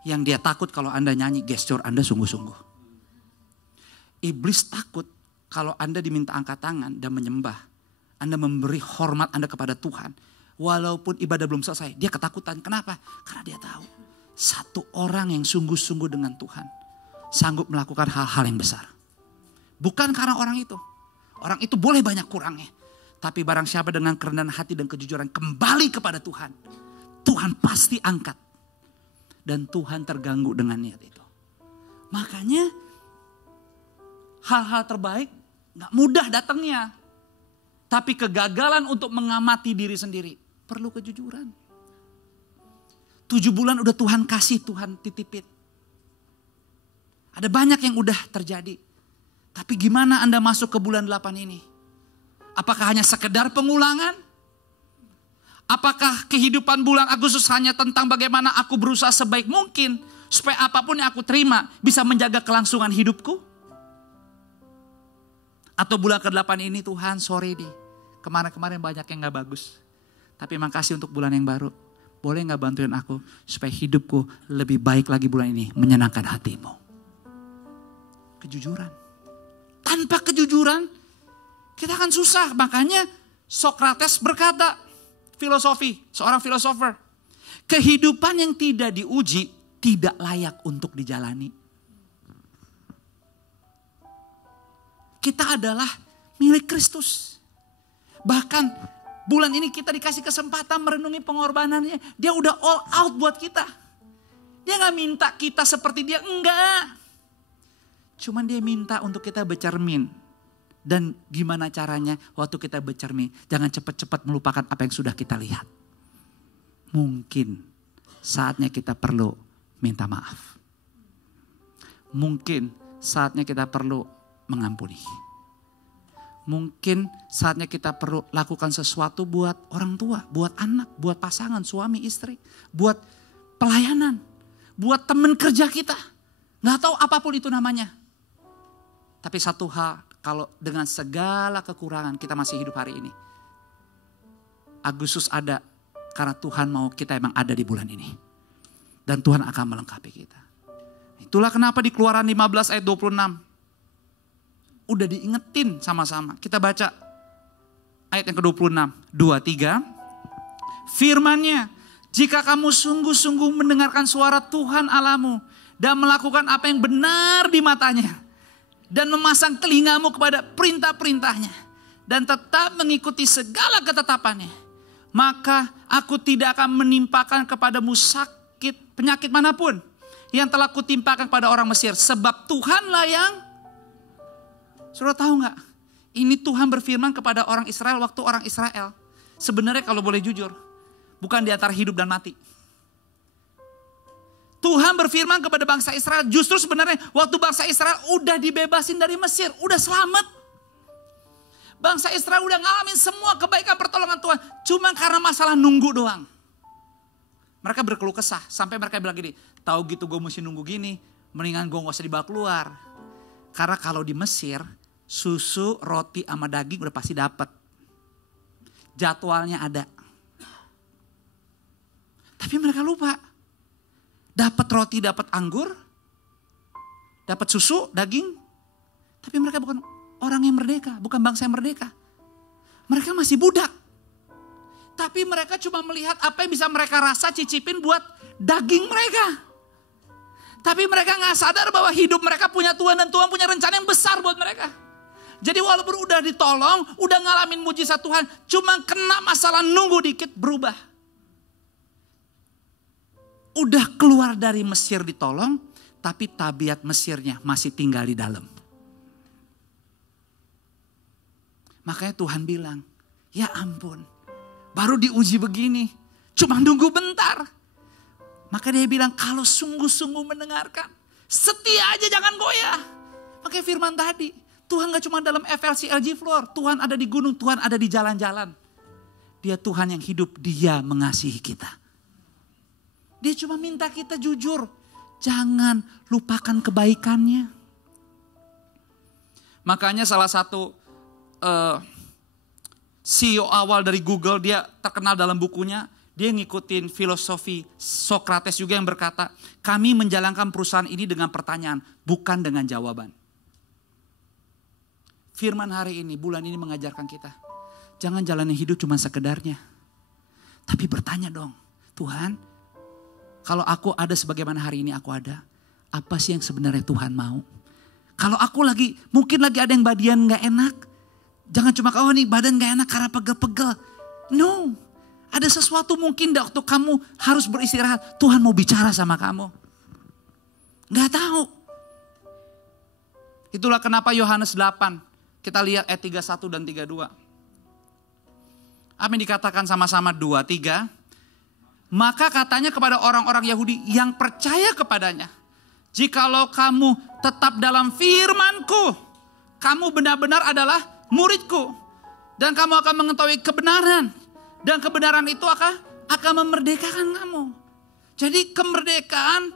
Yang dia takut kalau Anda nyanyi gesture Anda sungguh-sungguh. Iblis takut kalau Anda diminta angkat tangan dan menyembah. Anda memberi hormat Anda kepada Tuhan. Walaupun ibadah belum selesai, dia ketakutan. Kenapa? Karena dia tahu satu orang yang sungguh-sungguh dengan Tuhan sanggup melakukan hal-hal yang besar. Bukan karena orang itu. Orang itu boleh banyak kurangnya. Tapi barang siapa dengan kerendahan hati dan kejujuran kembali kepada Tuhan, Tuhan pasti angkat. Dan Tuhan terganggu dengan niat itu. Makanya hal-hal terbaik gak mudah datangnya. Tapi kegagalan untuk mengamati diri sendiri perlu kejujuran. 7 bulan udah Tuhan kasih, Tuhan titipin. Ada banyak yang udah terjadi. Tapi gimana Anda masuk ke bulan 8 ini? Apakah hanya sekedar pengulangan? Apakah kehidupan bulan Agustus hanya tentang bagaimana aku berusaha sebaik mungkin supaya apapun yang aku terima bisa menjaga kelangsungan hidupku? Atau bulan ke-8 ini Tuhan sorry nih, kemarin-kemarin banyak yang gak bagus. Tapi makasih untuk bulan yang baru. Boleh gak bantuin aku supaya hidupku lebih baik lagi bulan ini, menyenangkan hatimu. Kejujuran. Tanpa kejujuran kita akan susah. Makanya Sokrates berkata, seorang filosofer. Kehidupan yang tidak diuji tidak layak untuk dijalani. Kita adalah milik Kristus. Bahkan bulan ini kita dikasih kesempatan merenungi pengorbanannya. Dia udah all out buat kita. Dia gak minta kita seperti dia, enggak. Cuman dia minta untuk kita bercermin. Dan gimana caranya waktu kita bercermin, jangan cepat-cepat melupakan apa yang sudah kita lihat. Mungkin saatnya kita perlu minta maaf. Mungkin saatnya kita perlu mengampuni. Mungkin saatnya kita perlu lakukan sesuatu buat orang tua, buat anak, buat pasangan, suami, istri, buat pelayanan, buat teman kerja kita. Gak tahu apapun itu namanya. Tapi satu hal, kalau dengan segala kekurangan kita masih hidup hari ini. Agustus ada karena Tuhan mau kita emang ada di bulan ini. Dan Tuhan akan melengkapi kita. Itulah kenapa di Keluaran 15 ayat 26. Udah diingetin sama-sama. Kita baca ayat yang ke-26. 2, 3. Firman-Nya, jika kamu sungguh-sungguh mendengarkan suara Tuhan Allahmu dan melakukan apa yang benar di matanya. Dan memasang telingamu kepada perintah-perintahnya. Dan tetap mengikuti segala ketetapannya. Maka aku tidak akan menimpakan kepadamu sakit, penyakit manapun yang telah kutimpakan kepada orang Mesir. Sebab Tuhanlah yang, saudara tahu gak? Ini Tuhan berfirman kepada orang Israel waktu orang Israel. Sebenarnya kalau boleh jujur, bukan di antara hidup dan mati. Tuhan berfirman kepada bangsa Israel, justru sebenarnya waktu bangsa Israel udah dibebasin dari Mesir, udah selamat. Bangsa Israel udah ngalamin semua kebaikan pertolongan Tuhan. Cuma karena masalah nunggu doang. Mereka berkeluh kesah, sampai mereka bilang gini, tahu gitu gue mesti nunggu gini, mendingan gue gak usah dibawa keluar. Karena kalau di Mesir, susu, roti sama daging udah pasti dapat. Jadwalnya ada. Tapi mereka lupa. Dapat roti, dapat anggur, dapat susu, daging. Tapi mereka bukan orang yang merdeka, bukan bangsa yang merdeka. Mereka masih budak. Tapi mereka cuma melihat apa yang bisa mereka rasa, cicipin buat daging mereka. Tapi mereka gak sadar bahwa hidup mereka punya Tuhan dan Tuhan punya rencana yang besar buat mereka. Jadi walaupun udah ditolong, udah ngalamin mujizat Tuhan, cuma kena masalah nunggu dikit berubah. Udah keluar dari Mesir ditolong, tapi tabiat Mesirnya masih tinggal di dalam. Makanya Tuhan bilang, ya ampun, baru diuji begini, cuma nunggu bentar. Maka dia bilang, kalau sungguh-sungguh mendengarkan, setia aja jangan goyah. Makanya firman tadi, Tuhan gak cuma dalam FLC LG Floor, Tuhan ada di gunung, Tuhan ada di jalan-jalan. Dia Tuhan yang hidup, dia mengasihi kita. Dia cuma minta kita jujur. Jangan lupakan kebaikannya. Makanya salah satu CEO awal dari Google, dia terkenal dalam bukunya. Dia ngikutin filosofi Socrates juga yang berkata, kami menjalankan perusahaan ini dengan pertanyaan, bukan dengan jawaban. Firman hari ini, bulan ini mengajarkan kita. Jangan jalani hidup cuma sekedarnya. Tapi bertanya dong, Tuhan, kalau aku ada sebagaimana hari ini aku ada, apa sih yang sebenarnya Tuhan mau? Kalau aku mungkin lagi ada yang badan gak enak. Jangan cuma, oh nih badan gak enak karena pegel-pegel. No, ada sesuatu mungkin waktu kamu harus beristirahat. Tuhan mau bicara sama kamu. Gak tahu. Itulah kenapa Yohanes 8, kita lihat ayat 31 dan 32. Apa yang dikatakan sama-sama 2, 3. Maka katanya kepada orang-orang Yahudi yang percaya kepadanya. Jikalau kamu tetap dalam firman-Ku, kamu benar-benar adalah murid-Ku. Dan kamu akan mengetahui kebenaran. Dan kebenaran itu akan memerdekakan kamu. Jadi kemerdekaan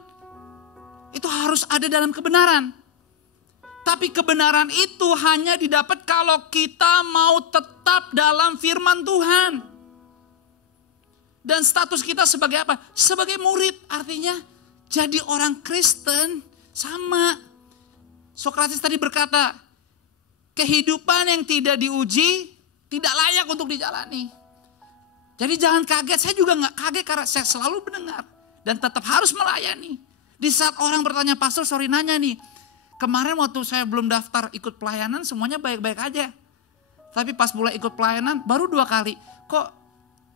itu harus ada dalam kebenaran. Tapi kebenaran itu hanya didapat kalau kita mau tetap dalam firman Tuhan. Dan status kita sebagai apa? Sebagai murid, artinya jadi orang Kristen sama. Socrates tadi berkata, kehidupan yang tidak diuji tidak layak untuk dijalani. Jadi jangan kaget, saya juga gak kaget karena saya selalu mendengar. Dan tetap harus melayani. Di saat orang bertanya, pastor sorry nanya nih. Kemarin waktu saya belum daftar ikut pelayanan semuanya baik-baik aja. Tapi pas mulai ikut pelayanan baru 2 kali. Kok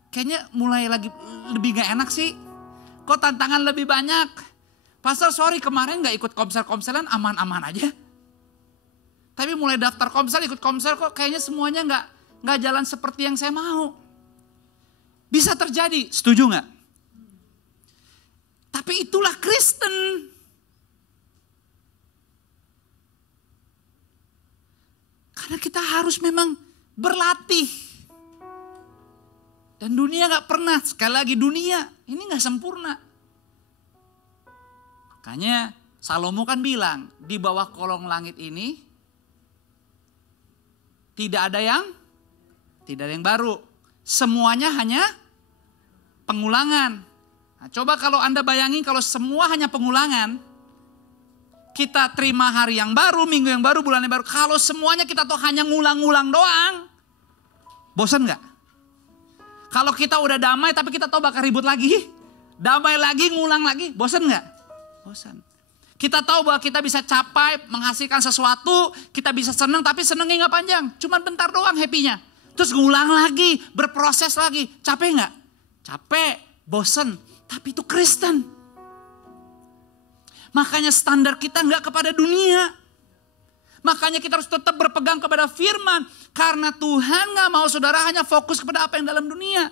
kayaknya mulai lagi lebih gak enak sih. Kok tantangan lebih banyak. Pastor sorry kemarin gak ikut komsel-komselan aman-aman aja. Tapi mulai daftar komsel ikut komsel kok kayaknya semuanya gak jalan seperti yang saya mau. Bisa terjadi, setuju gak? Tapi itulah Kristen. Karena kita harus memang berlatih. Dan dunia gak pernah, sekali lagi dunia ini gak sempurna. Makanya Salomo kan bilang, di bawah kolong langit ini tidak ada yang baru. Semuanya hanya pengulangan. Nah, coba kalau Anda bayangin kalau semua hanya pengulangan. Kita terima hari yang baru, minggu yang baru, bulan yang baru. Kalau semuanya kita tuh hanya ngulang-ngulang doang. Bosan gak? Kalau kita udah damai tapi kita tahu bakal ribut lagi. Damai lagi, ngulang lagi. Bosan gak? Bosan. Kita tahu bahwa kita bisa capai, menghasilkan sesuatu, kita bisa senang, tapi senangnya nggak panjang. Cuman bentar doang happy-nya. Terus ngulang lagi, berproses lagi. Capek nggak? Capek, bosen. Tapi itu Kristen. Makanya standar kita nggak kepada dunia. Makanya kita harus tetap berpegang kepada firman. Karena Tuhan nggak mau saudara hanya fokus kepada apa yang dalam dunia.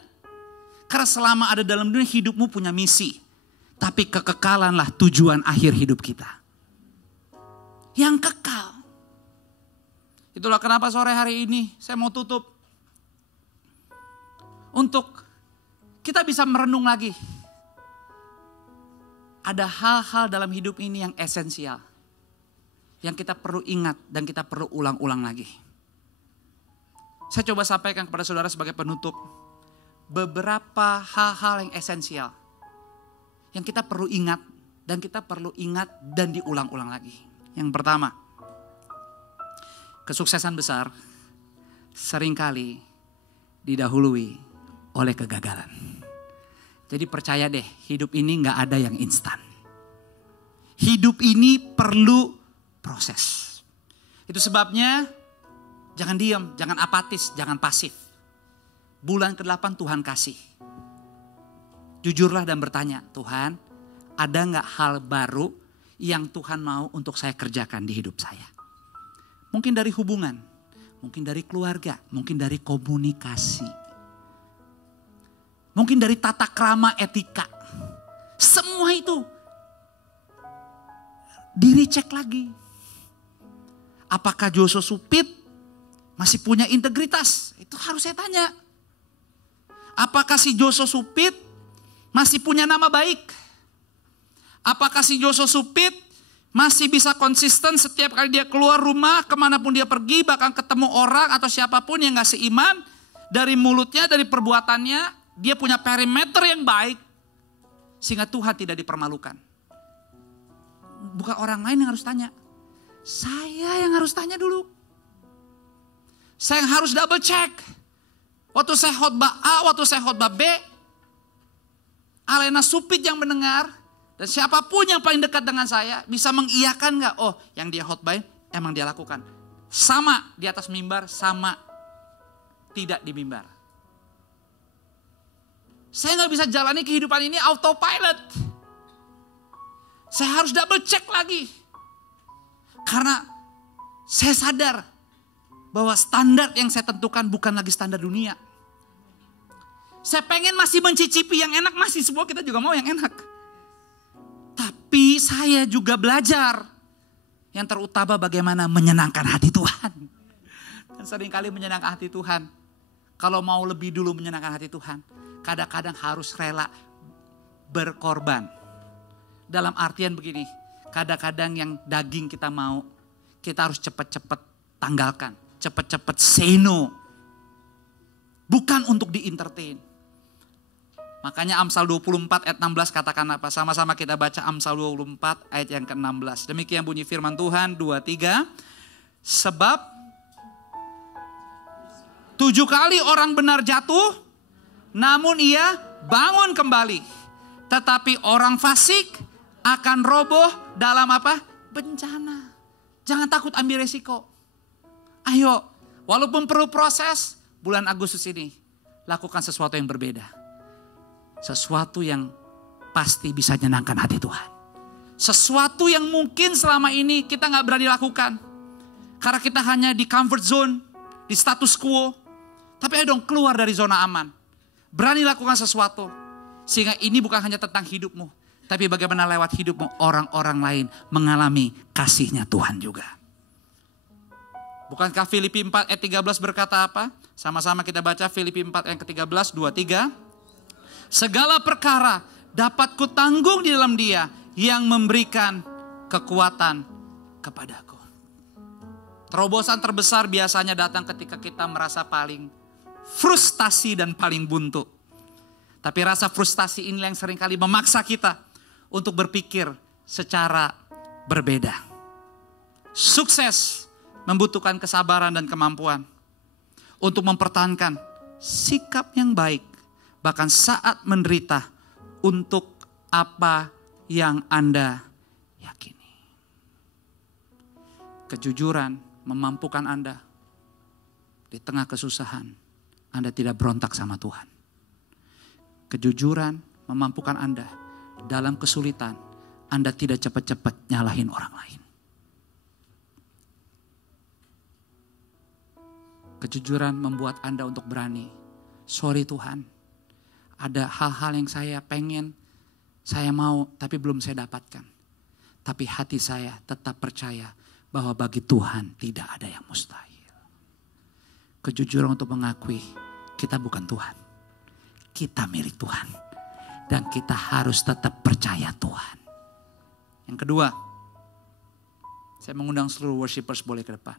Karena selama ada dalam dunia, hidupmu punya misi. Tapi kekekalanlah tujuan akhir hidup kita. Yang kekal. Itulah kenapa sore hari ini saya mau tutup. Untuk kita bisa merenung lagi. Ada hal-hal dalam hidup ini yang esensial. Yang kita perlu ingat dan kita perlu ulang-ulang lagi. Saya coba sampaikan kepada saudara sebagai penutup. Beberapa hal-hal yang esensial. Yang kita perlu ingat dan kita perlu ingat dan diulang-ulang lagi. Yang pertama, kesuksesan besar seringkali didahului oleh kegagalan. Jadi percaya deh, hidup ini gak ada yang instan. Hidup ini perlu proses. Itu sebabnya jangan diam, jangan apatis, jangan pasif. Bulan ke-8 Tuhan kasih. Jujurlah dan bertanya, Tuhan, ada gak hal baru yang Tuhan mau untuk saya kerjakan di hidup saya? Mungkin dari hubungan, mungkin dari keluarga, mungkin dari komunikasi. Mungkin dari tata krama etika. Semua itu dicek lagi. Apakah Joshua Supit masih punya integritas? Itu harus saya tanya. Apakah si Joshua Supit masih punya nama baik? Apakah si Joshua Supit masih bisa konsisten setiap kali dia keluar rumah, kemanapun dia pergi, bahkan ketemu orang atau siapapun yang gak seiman, dari mulutnya, dari perbuatannya, dia punya perimeter yang baik, sehingga Tuhan tidak dipermalukan. Bukan orang lain yang harus tanya, saya yang harus tanya dulu. Saya yang harus double check. Waktu saya khotbah A, waktu saya khotbah B, Alena Supit yang mendengar, dan siapapun yang paling dekat dengan saya bisa mengiyakan gak? Oh, yang dia khotbahin emang dia lakukan. Sama di atas mimbar, sama tidak di mimbar. Saya gak bisa jalani kehidupan ini autopilot. Saya harus double check lagi. Karena saya sadar bahwa standar yang saya tentukan bukan lagi standar dunia. Saya pengen masih mencicipi yang enak, masih semua kita juga mau yang enak. Tapi saya juga belajar. Yang terutama bagaimana menyenangkan hati Tuhan. Dan seringkali menyenangkan hati Tuhan. Kalau mau lebih dulu menyenangkan hati Tuhan, kadang-kadang harus rela berkorban. Dalam artian begini, kadang-kadang yang daging kita mau, kita harus cepat-cepat tanggalkan. Cepat-cepat say no. Bukan untuk di-entertain. Makanya Amsal 24 ayat 16 katakan apa? Sama-sama kita baca Amsal 24 ayat yang ke-16. Demikian bunyi firman Tuhan 23. Sebab 7 kali orang benar jatuh, namun ia bangun kembali. Tetapi orang fasik akan roboh dalam apa? Bencana. Jangan takut ambil resiko. Ayo, walaupun perlu proses, bulan Agustus ini lakukan sesuatu yang berbeda. Sesuatu yang pasti bisa menyenangkan hati Tuhan. Sesuatu yang mungkin selama ini kita gak berani lakukan. Karena kita hanya di comfort zone, di status quo. Tapi ayo dong keluar dari zona aman. Berani lakukan sesuatu. Sehingga ini bukan hanya tentang hidupmu. Tapi bagaimana lewat hidupmu orang-orang lain mengalami kasihnya Tuhan juga. Bukankah Filipi 4 ayat 13 berkata apa? Sama-sama kita baca Filipi 4 ayat ke-13, 2-3. Segala perkara dapat kutanggung di dalam Dia yang memberikan kekuatan kepadaku. Terobosan terbesar biasanya datang ketika kita merasa paling frustasi dan paling buntu. Tapi rasa frustasi ini yang seringkali memaksa kita untuk berpikir secara berbeda. Sukses membutuhkan kesabaran dan kemampuan untuk mempertahankan sikap yang baik. Bahkan saat menderita untuk apa yang Anda yakini. Kejujuran memampukan Anda di tengah kesusahan. Anda tidak berontak sama Tuhan. Kejujuran memampukan Anda dalam kesulitan. Anda tidak cepat-cepat nyalahin orang lain. Kejujuran membuat Anda untuk berani. Sorry Tuhan, ada hal-hal yang saya pengen, saya mau, tapi belum saya dapatkan. Tapi hati saya tetap percaya bahwa bagi Tuhan tidak ada yang mustahil. Kejujuran untuk mengakui kita bukan Tuhan. Kita milik Tuhan. Dan kita harus tetap percaya Tuhan. Yang kedua, saya mengundang seluruh worshipers boleh ke depan.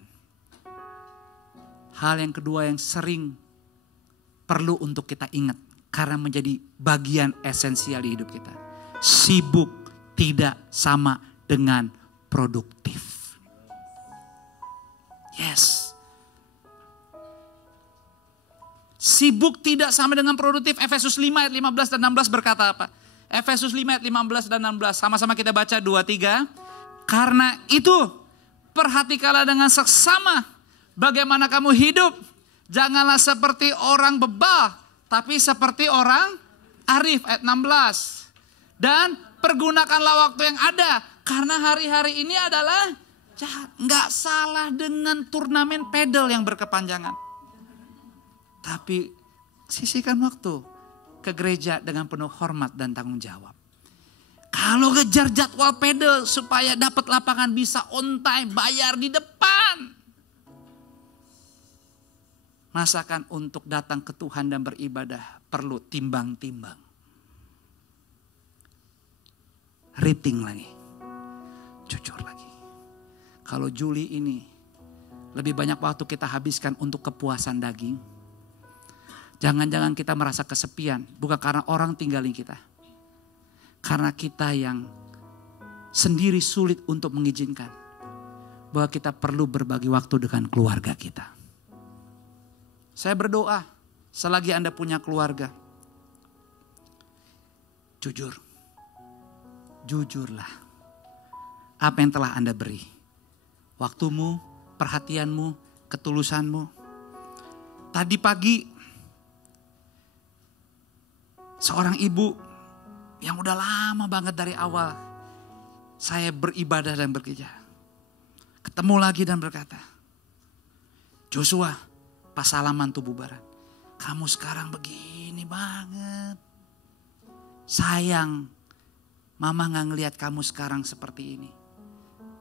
Hal yang kedua yang sering perlu untuk kita ingat. Karena menjadi bagian esensial di hidup kita. Sibuk tidak sama dengan produktif. Yes. Sibuk tidak sama dengan produktif. Efesus 5 ayat 15 dan 16 berkata apa? Efesus 5 ayat 15 dan 16. Sama-sama kita baca 2-3. Karena itu perhatikanlah dengan seksama bagaimana kamu hidup. Janganlah seperti orang bebal, tapi seperti orang arif. Ayat 16. Dan pergunakanlah waktu yang ada. Karena hari-hari ini adalah jahat. Nggak salah dengan turnamen pedal yang berkepanjangan. Tapi sisihkan waktu ke gereja dengan penuh hormat dan tanggung jawab. Kalau ngejar jadwal pedal supaya dapat lapangan bisa on time, bayar di depan. Masakan untuk datang ke Tuhan dan beribadah perlu timbang-timbang. Rating lagi. Jujur lagi. Kalau Juli ini lebih banyak waktu kita habiskan untuk kepuasan daging. Jangan-jangan kita merasa kesepian. Bukan karena orang tinggalin kita. Karena kita yang sendiri sulit untuk mengizinkan. Bahwa kita perlu berbagi waktu dengan keluarga kita. Saya berdoa selagi Anda punya keluarga. Jujur. Jujurlah. Apa yang telah Anda beri. Waktumu, perhatianmu, ketulusanmu. Tadi pagi seorang ibu yang udah lama banget dari awal saya beribadah dan bekerja. Ketemu lagi dan berkata, Joshua, pas salaman tuh bubaran. Kamu sekarang begini banget. Sayang, mama gak ngelihat kamu sekarang seperti ini.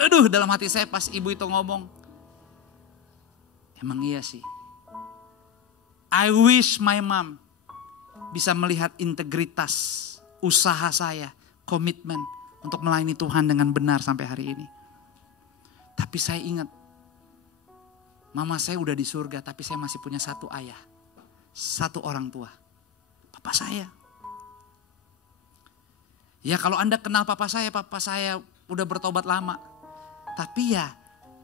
Aduh, dalam hati saya pas ibu itu ngomong. Emang iya sih. I wish my mom bisa melihat integritas usaha saya, komitmen untuk melayani Tuhan dengan benar sampai hari ini. Tapi saya ingat, mama saya udah di surga, tapi saya masih punya satu ayah, satu orang tua, papa saya. Ya kalau Anda kenal papa saya udah bertobat lama. Tapi ya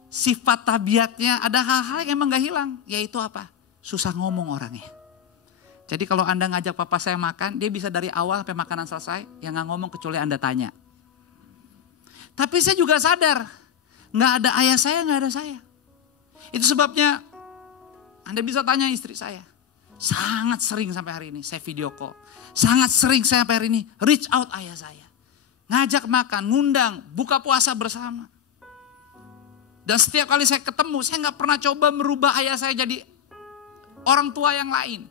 sifat tabiatnya ada hal-hal yang emang gak hilang, yaitu apa? Susah ngomong orangnya. Jadi kalau Anda ngajak papa saya makan, dia bisa dari awal sampai makanan selesai, yang gak ngomong kecuali Anda tanya. Tapi saya juga sadar, gak ada ayah saya, gak ada saya. Itu sebabnya Anda bisa tanya istri saya. Sangat sering sampai hari ini saya video call. Sangat sering saya sampai hari ini reach out ayah saya. Ngajak makan, ngundang, buka puasa bersama. Dan setiap kali saya ketemu, saya gak pernah coba merubah ayah saya jadi orang tua yang lain.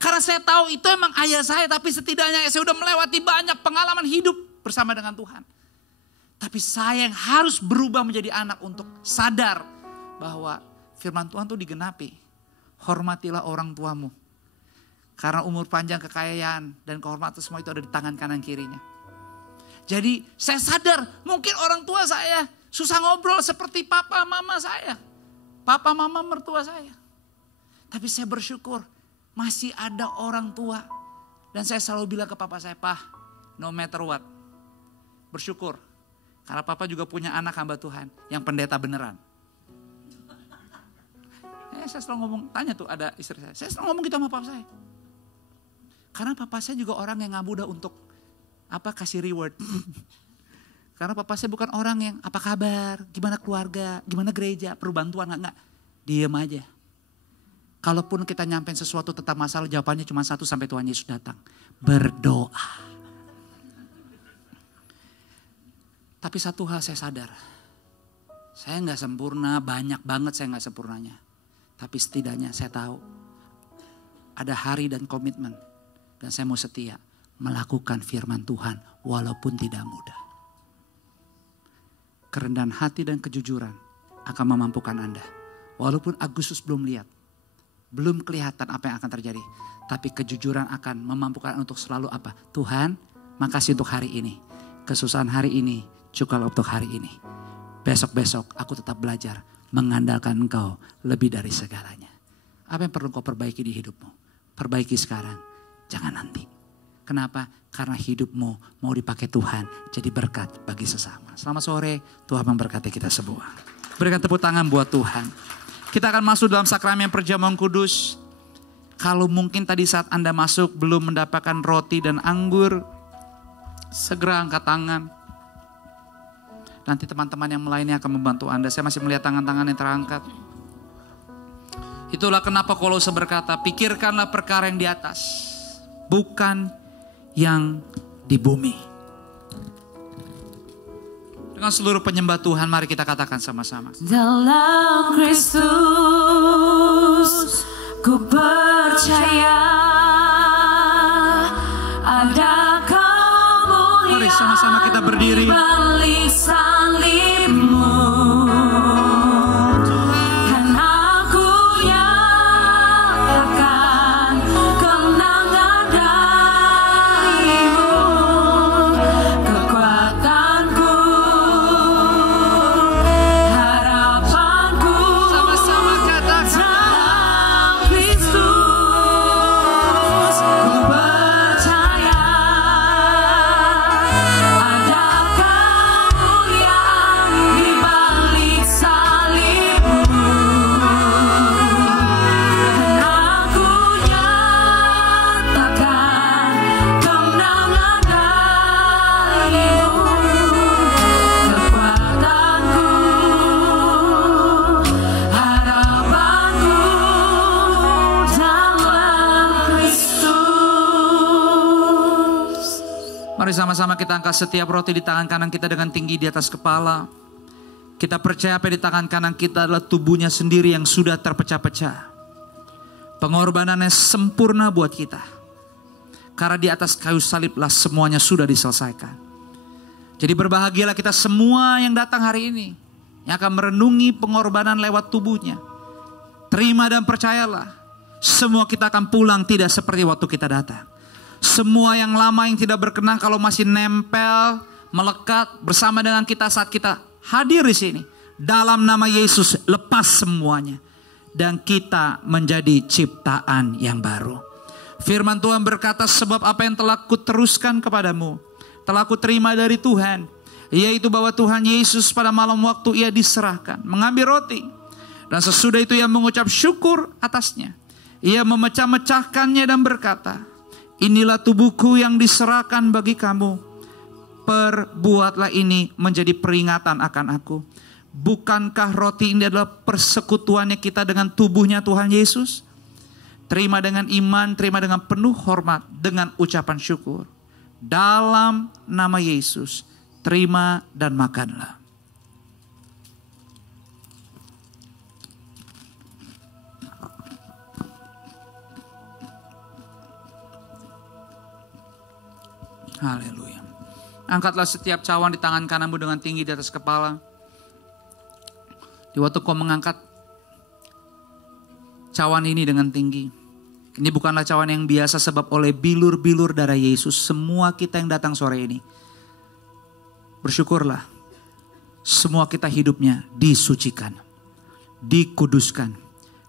Karena saya tahu itu emang ayah saya, tapi setidaknya saya sudah melewati banyak pengalaman hidup bersama dengan Tuhan. Tapi saya yang harus berubah menjadi anak untuk sadar bahwa firman Tuhan itu digenapi. Hormatilah orang tuamu. Karena umur panjang, kekayaan, dan kehormatan semua itu ada di tangan kanan kirinya. Jadi saya sadar mungkin orang tua saya susah ngobrol seperti papa mama saya. Papa mama mertua saya. Tapi saya bersyukur. Masih ada orang tua. Dan saya selalu bilang ke papa saya, Pak, no matter what. Bersyukur. Karena papa juga punya anak hamba Tuhan yang pendeta beneran. Saya selalu ngomong, tanya tuh ada istri saya. Saya selalu ngomong gitu sama papa saya. Karena papa saya juga orang yang gak mudah untuk kasih reward. Karena papa saya bukan orang yang apa kabar, gimana keluarga, gimana gereja, perlu bantuan enggak. Diam aja. Kalaupun kita nyampein sesuatu tentang masalah, jawabannya cuma satu sampai Tuhan Yesus datang. Berdoa. Tapi satu hal saya sadar. Saya gak sempurna, banyak banget saya gak sempurnanya. Tapi setidaknya saya tahu ada hari dan komitmen. Dan saya mau setia melakukan firman Tuhan walaupun tidak mudah. Kerendahan hati dan kejujuran akan memampukan Anda. Walaupun Agustus belum lihat. Belum kelihatan apa yang akan terjadi. Tapi kejujuran akan memampukan untuk selalu apa? Tuhan, makasih untuk hari ini. Kesusahan hari ini, cukup untuk hari ini. Besok-besok aku tetap belajar mengandalkan Engkau lebih dari segalanya. Apa yang perlu kau perbaiki di hidupmu? Perbaiki sekarang, jangan nanti. Kenapa? Karena hidupmu mau dipakai Tuhan jadi berkat bagi sesama. Selamat sore, Tuhan memberkati kita semua. Berikan tepuk tangan buat Tuhan. Kita akan masuk dalam sakramen perjamuan kudus. Kalau mungkin tadi saat Anda masuk belum mendapatkan roti dan anggur, segera angkat tangan. Nanti teman-teman yang lainnya akan membantu Anda. Saya masih melihat tangan-tangan yang terangkat. Itulah kenapa Kolose berkata, pikirkanlah perkara yang di atas, bukan yang di bumi. Dengan seluruh penyembah Tuhan, mari kita katakan sama-sama. Dalam Kristus ku percaya ada kemuliaan. Mari sama-sama kita berdiri. Balik salibmu. Dan aku nyatakan kemenangan darimu. Kekuatanku, harapanku. Sama-sama katakan. Dalam Kristus ku percaya ada kemuliaan di balik salibmu. Dan aku nyatakan kemenangan darimu. Kekuatanku, harapanku dalam Kristus. Mari sama-sama kita angkat setiap roti di tangan kanan kita dengan tinggi di atas kepala. Kita percaya apa di tangan kanan kita adalah tubuhnya sendiri yang sudah terpecah-pecah. Pengorbanannya sempurna buat kita. Karena di atas kayu saliblah semuanya sudah diselesaikan. Jadi berbahagialah kita semua yang datang hari ini. Yang akan merenungi pengorbanan lewat tubuhnya. Terima dan percayalah. Semua kita akan pulang tidak seperti waktu kita datang. Semua yang lama yang tidak berkenan kalau masih nempel, melekat bersama dengan kita saat kita hadir di sini. Dalam nama Yesus lepas semuanya. Dan kita menjadi ciptaan yang baru. Firman Tuhan berkata, sebab apa yang telah kuteruskan kepadamu, telah kuterima dari Tuhan. Yaitu bahwa Tuhan Yesus pada malam waktu ia diserahkan, mengambil roti. Dan sesudah itu ia mengucap syukur atasnya. Ia memecah-mecahkannya dan berkata, inilah tubuhku yang diserahkan bagi kamu. Perbuatlah ini menjadi peringatan akan aku. Bukankah roti ini adalah persekutuannya kita dengan tubuhnya Tuhan Yesus? Terima dengan iman, terima dengan penuh hormat, dengan ucapan syukur. Dalam nama Yesus, terima dan makanlah. Haleluya. Angkatlah setiap cawan di tangan kananmu dengan tinggi di atas kepala. Di waktu kau mengangkat cawan ini dengan tinggi. Ini bukanlah cawan yang biasa sebab oleh bilur-bilur darah Yesus. Semua kita yang datang sore ini. Bersyukurlah. Semua kita hidupnya disucikan. Dikuduskan.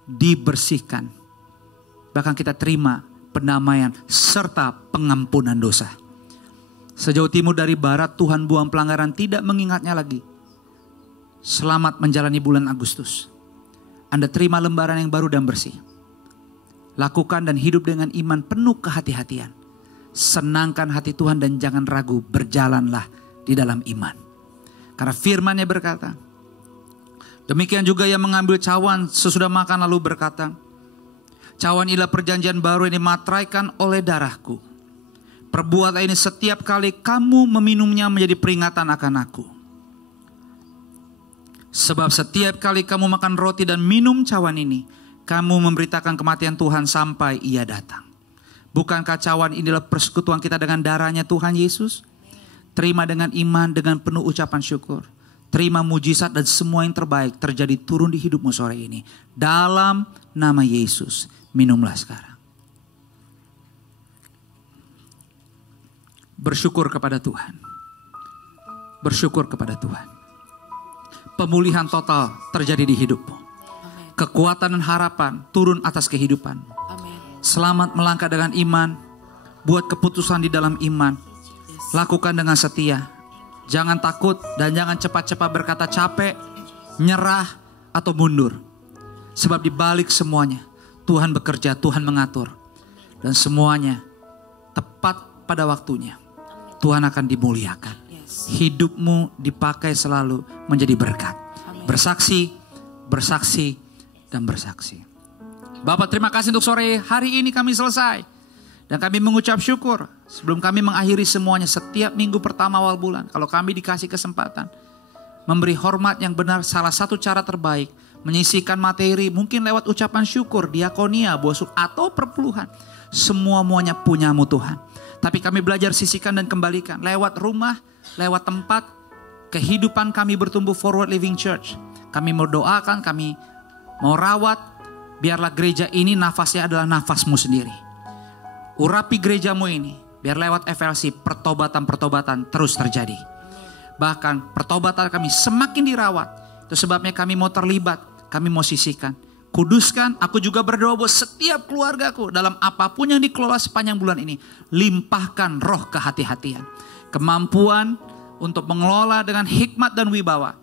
Dibersihkan. Bahkan kita terima pendamaian serta pengampunan dosa. Sejauh timur dari barat Tuhan buang pelanggaran tidak mengingatnya lagi. Selamat menjalani bulan Agustus. Anda terima lembaran yang baru dan bersih. Lakukan dan hidup dengan iman penuh kehati-hatian. Senangkan hati Tuhan dan jangan ragu, berjalanlah di dalam iman. Karena firman-Nya berkata, demikian juga ia mengambil cawan sesudah makan lalu berkata, cawan inilah perjanjian baru yang dimateraikan oleh darahku. Perbuatlah ini setiap kali kamu meminumnya menjadi peringatan akan aku. Sebab setiap kali kamu makan roti dan minum cawan ini, kamu memberitakan kematian Tuhan sampai ia datang. Bukankah cawan inilah persekutuan kita dengan darahnya Tuhan Yesus? Terima dengan iman, dengan penuh ucapan syukur. Terima mujizat dan semua yang terbaik terjadi turun di hidupmu sore ini. Dalam nama Yesus, minumlah sekarang. Bersyukur kepada Tuhan. Bersyukur kepada Tuhan. Pemulihan total terjadi di hidupmu. Kekuatan dan harapan turun atas kehidupan. Selamat melangkah dengan iman. Buat keputusan di dalam iman. Lakukan dengan setia. Jangan takut dan jangan cepat-cepat berkata capek, nyerah, atau mundur. Sebab di balik semuanya, Tuhan bekerja, Tuhan mengatur. Dan semuanya tepat pada waktunya. Tuhan akan dimuliakan. Hidupmu dipakai selalu menjadi berkat. Bersaksi, bersaksi, dan bersaksi. Bapak, terima kasih untuk sore hari ini kami selesai. Dan kami mengucap syukur sebelum kami mengakhiri semuanya setiap minggu pertama awal bulan. Kalau kami dikasih kesempatan memberi hormat yang benar, salah satu cara terbaik menyisihkan materi mungkin lewat ucapan syukur, diakonia, bosuk atau perpuluhan. Semuanya punyamu Tuhan. Tapi kami belajar sisihkan dan kembalikan lewat rumah, lewat tempat kehidupan kami bertumbuh Forward Living Church. Kami mau doakan, kami mau rawat, biarlah gereja ini nafasnya adalah nafasmu sendiri. Urapi gerejamu ini, biar lewat FLC pertobatan-pertobatan terus terjadi. Bahkan pertobatan kami semakin dirawat. Itu sebabnya kami mau terlibat, kami mau sisihkan. Kuduskan, aku juga berdoa buat setiap keluargaku dalam apapun yang dikelola sepanjang bulan ini. Limpahkan roh kehati-hatian. Kemampuan untuk mengelola dengan hikmat dan wibawa.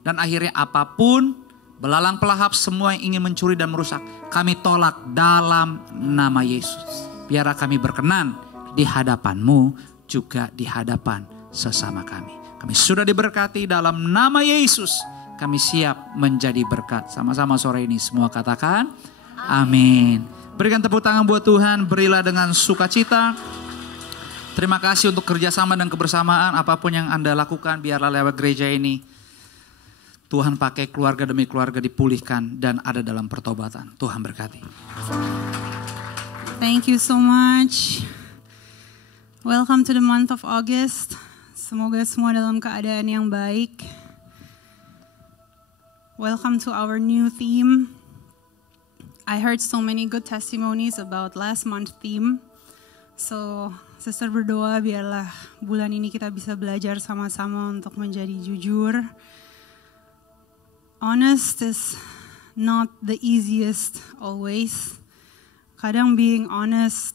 Dan akhirnya apapun, belalang pelahap semua yang ingin mencuri dan merusak, kami tolak dalam nama Yesus. Biarlah kami berkenan di hadapan-Mu juga di hadapan sesama kami. Kami sudah diberkati dalam nama Yesus. Kami siap menjadi berkat. Sama-sama sore ini semua katakan amin. Berikan tepuk tangan buat Tuhan. Berilah dengan sukacita. Terima kasih untuk kerjasama dan kebersamaan. Apapun yang Anda lakukan, biarlah lewat gereja ini Tuhan pakai keluarga demi keluarga dipulihkan dan ada dalam pertobatan. Tuhan berkati. Thank you so much. Welcome to the month of August. Semoga semua dalam keadaan yang baik. Welcome to our new theme. I heard so many good testimonies about last month's theme. So, Sister berdoa biarlah bulan ini kita bisa belajar sama-sama untuk menjadi jujur. Honest is not the easiest always. Kadang being honest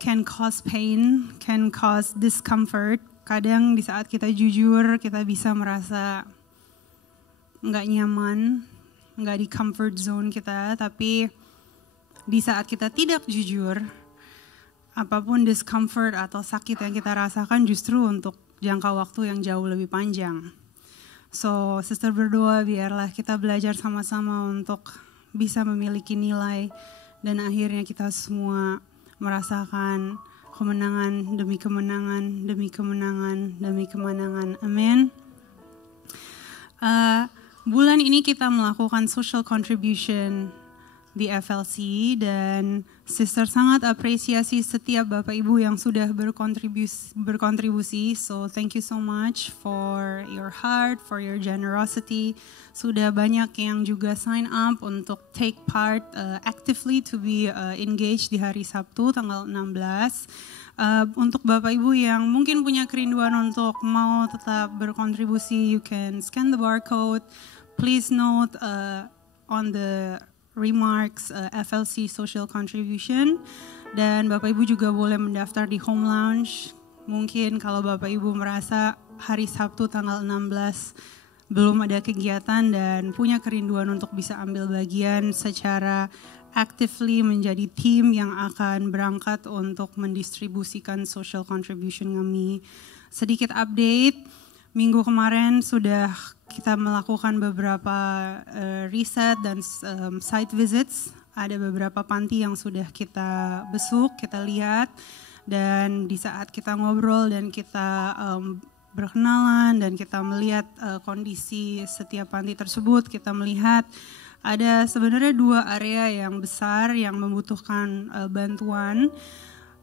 can cause pain, can cause discomfort. Kadang di saat kita jujur, kita bisa merasa nggak nyaman, nggak di comfort zone kita. Tapi di saat kita tidak jujur, apapun discomfort atau sakit yang kita rasakan justru untuk jangka waktu yang jauh lebih panjang. So, Sister berdoa biarlah kita belajar sama-sama untuk bisa memiliki nilai. Dan akhirnya kita semua merasakan kemenangan demi kemenangan, demi kemenangan, demi kemenangan. Amin. Bulan ini kita melakukan social contribution di FLC dan Sister sangat apresiasi setiap Bapak Ibu yang sudah berkontribusi. So thank you so much for your heart, for your generosity. Sudah banyak yang juga sign up untuk take part actively to be engaged di hari Sabtu tanggal 16. Untuk Bapak Ibu yang mungkin punya kerinduan untuk mau tetap berkontribusi, you can scan the barcode. Please note on the remarks FLC social contribution, dan Bapak Ibu juga boleh mendaftar di home lounge. Mungkin kalau Bapak Ibu merasa hari Sabtu tanggal 16 belum ada kegiatan dan punya kerinduan untuk bisa ambil bagian secara actively menjadi tim yang akan berangkat untuk mendistribusikan social contribution kami. Sedikit update, minggu kemarin sudah kita melakukan beberapa riset dan site visits. Ada beberapa panti yang sudah kita besuk, kita lihat. Dan di saat kita ngobrol dan kita berkenalan dan kita melihat kondisi setiap panti tersebut, kita melihat ada sebenarnya 2 area yang besar yang membutuhkan bantuan.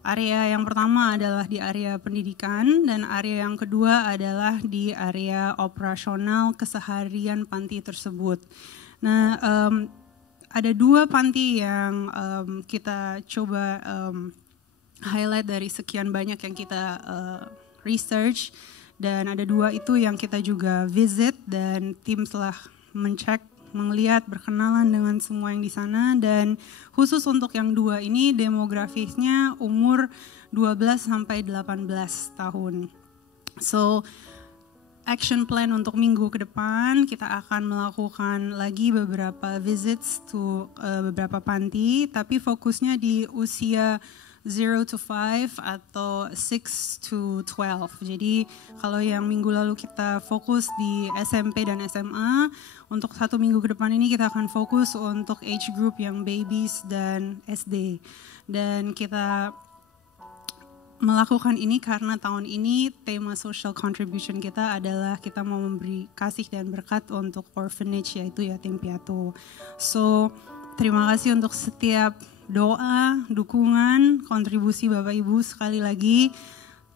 Area yang pertama adalah di area pendidikan dan area yang kedua adalah di area operasional keseharian panti tersebut. Nah, ada 2 panti yang kita coba highlight dari sekian banyak yang kita research, dan ada 2 itu yang kita juga visit dan tim telah mencek, melihat, berkenalan dengan semua yang di sana. Dan khusus untuk yang 2 ini demografisnya umur 12 sampai 18 tahun. So action plan untuk minggu ke depan kita akan melakukan lagi beberapa visits to beberapa panti, tapi fokusnya di usia 0 to 5 atau 6 to 12. Jadi kalau yang minggu lalu kita fokus di SMP dan SMA, untuk 1 minggu ke depan ini kita akan fokus untuk age group yang babies dan SD. Dan kita melakukan ini karena tahun ini tema social contribution kita adalah kita mau memberi kasih dan berkat untuk orphanage, yaitu yatim piatu. So terima kasih untuk setiap doa, dukungan, kontribusi Bapak Ibu. Sekali lagi,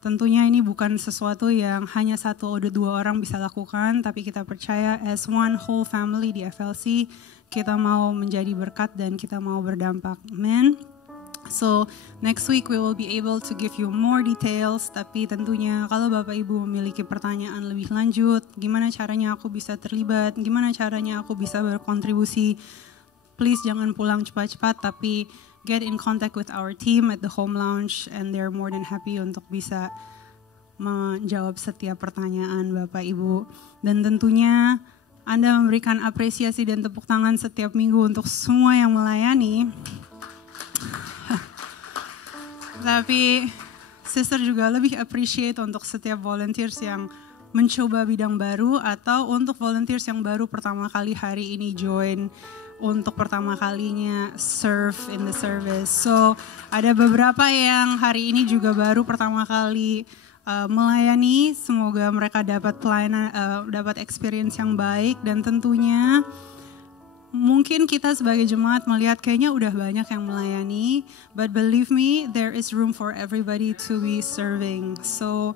tentunya ini bukan sesuatu yang hanya 1 atau 2 orang bisa lakukan, tapi kita percaya as one whole family di FLC, kita mau menjadi berkat dan kita mau berdampak. Amen. So next week we will be able to give you more details, tapi tentunya kalau Bapak Ibu memiliki pertanyaan lebih lanjut, gimana caranya aku bisa terlibat, gimana caranya aku bisa berkontribusi, please jangan pulang cepat-cepat, tapi get in contact with our team at the home lounge and they're more than happy untuk bisa menjawab setiap pertanyaan Bapak Ibu. Dan tentunya Anda memberikan apresiasi dan tepuk tangan setiap minggu untuk semua yang melayani. Tapi sister juga lebih appreciate untuk setiap volunteers yang mencoba bidang baru atau untuk volunteers yang baru pertama kali hari ini join untuk pertama kalinya serve in the service. So ada beberapa yang hari ini juga baru pertama kali melayani. Semoga mereka dapat pelayanan, dapat experience yang baik, dan tentunya mungkin kita sebagai jemaat melihat kayaknya udah banyak yang melayani, but believe me, there is room for everybody to be serving. So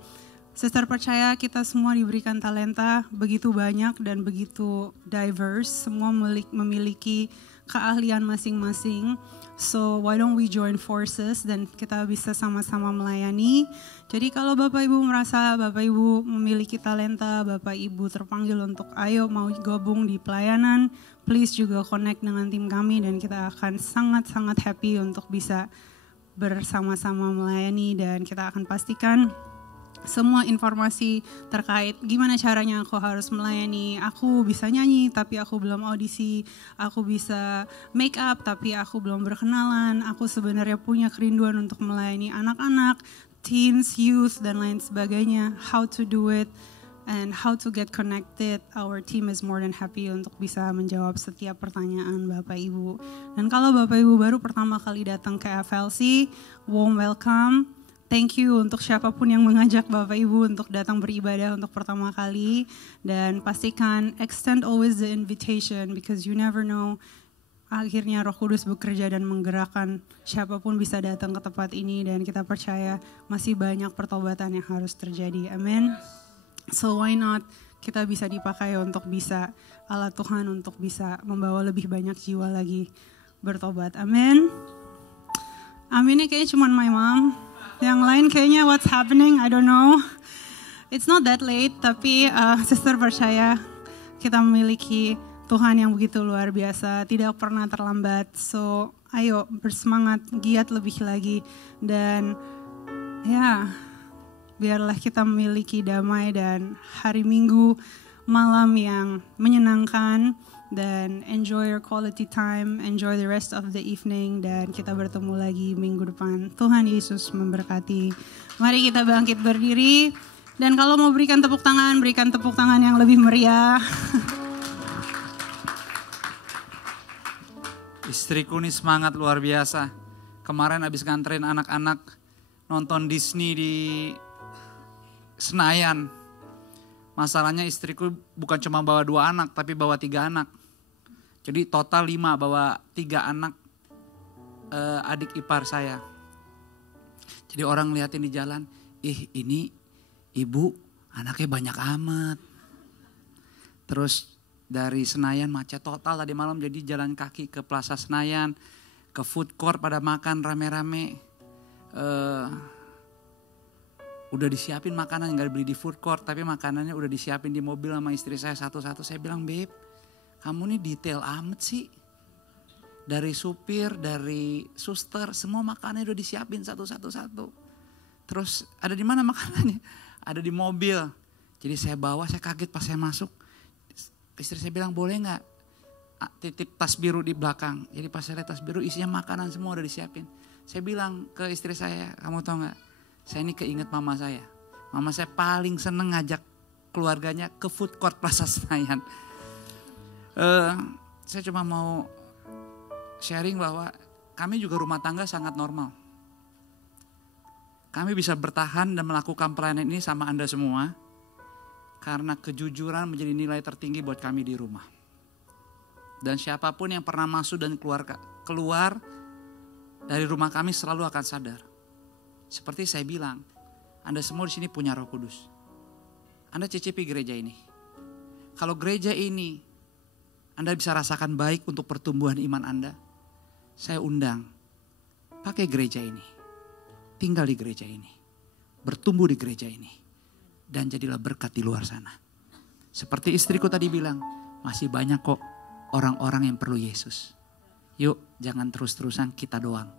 sister percaya kita semua diberikan talenta begitu banyak dan begitu diverse, semua memiliki keahlian masing-masing. So why don't we join forces dan kita bisa sama-sama melayani. Jadi kalau Bapak Ibu merasa Bapak Ibu memiliki talenta, Bapak Ibu terpanggil untuk ayo mau gabung di pelayanan, please juga connect dengan tim kami dan kita akan sangat-sangat happy untuk bisa bersama-sama melayani, dan kita akan pastikan semua informasi terkait gimana caranya aku harus melayani. Aku bisa nyanyi tapi aku belum audisi, aku bisa make up tapi aku belum berkenalan, aku sebenarnya punya kerinduan untuk melayani anak-anak, teens, youth, dan lain sebagainya. How to do it and how to get connected. Our team is more than happy untuk bisa menjawab setiap pertanyaan Bapak Ibu. Dan kalau Bapak Ibu baru pertama kali datang ke FLC, warm welcome. Thank you untuk siapapun yang mengajak Bapak Ibu untuk datang beribadah untuk pertama kali. Dan pastikan extend always the invitation because you never know. Akhirnya Roh Kudus bekerja dan menggerakkan siapapun bisa datang ke tempat ini. Dan kita percaya masih banyak pertobatan yang harus terjadi. Amin. So why not kita bisa dipakai untuk bisa alat Tuhan untuk bisa membawa lebih banyak jiwa lagi bertobat. Amin. Aminnya kayaknya cuma my mom. Yang lain kayaknya what's happening, I don't know. It's not that late, tapi sister percaya kita memiliki Tuhan yang begitu luar biasa, tidak pernah terlambat. So ayo bersemangat, giat lebih lagi. Dan ya, biarlah kita memiliki damai dan hari Minggu malam yang menyenangkan. Dan enjoy your quality time, enjoy the rest of the evening, dan kita bertemu lagi minggu depan. Tuhan Yesus memberkati. Mari kita bangkit berdiri, Dan kalau mau berikan tepuk tangan yang lebih meriah. Istriku nih semangat luar biasa. Kemarin habis nganterin anak-anak nonton Disney di Senayan. Masalahnya istriku bukan cuma bawa 2 anak, tapi bawa 3 anak. Jadi total 5, bawa 3 anak adik ipar saya. Jadi orang liatin di jalan, ini ibu anaknya banyak amat. Terus dari Senayan macet total tadi malam, jadi jalan kaki ke Plaza Senayan, ke food court pada makan rame-rame. Udah disiapin makanan, gak beli di food court, tapi makanannya udah disiapin di mobil sama istri saya satu-satu. Saya bilang, "Beb, kamu nih detail amat sih. Dari supir, dari suster, semua makanannya udah disiapin satu-satu. Terus ada di mana makanannya? Ada di mobil." Jadi saya bawa, saya kaget pas saya masuk. Istri saya bilang, "Boleh gak titip tas biru di belakang?" Jadi pas saya lihat tas biru isinya makanan semua udah disiapin. Saya bilang ke istri saya, "Kamu tahu gak, saya ini keinget mama saya. Mama saya paling seneng ngajak keluarganya ke food court Plaza Senayan." Saya cuma mau sharing bahwa kami juga rumah tangga sangat normal. Kami bisa bertahan dan melakukan pelayanan ini sama Anda semua karena kejujuran menjadi nilai tertinggi buat kami di rumah. Dan siapapun yang pernah masuk dan keluar dari rumah kami selalu akan sadar. Seperti saya bilang, Anda semua di sini punya Roh Kudus. Anda cicipi gereja ini. Kalau gereja ini Anda bisa rasakan baik untuk pertumbuhan iman Anda, saya undang, pakai gereja ini. Tinggal di gereja ini. Bertumbuh di gereja ini. Dan jadilah berkat di luar sana. Seperti istriku tadi bilang, masih banyak kok orang-orang yang perlu Yesus. Yuk, jangan terus-terusan kita doang.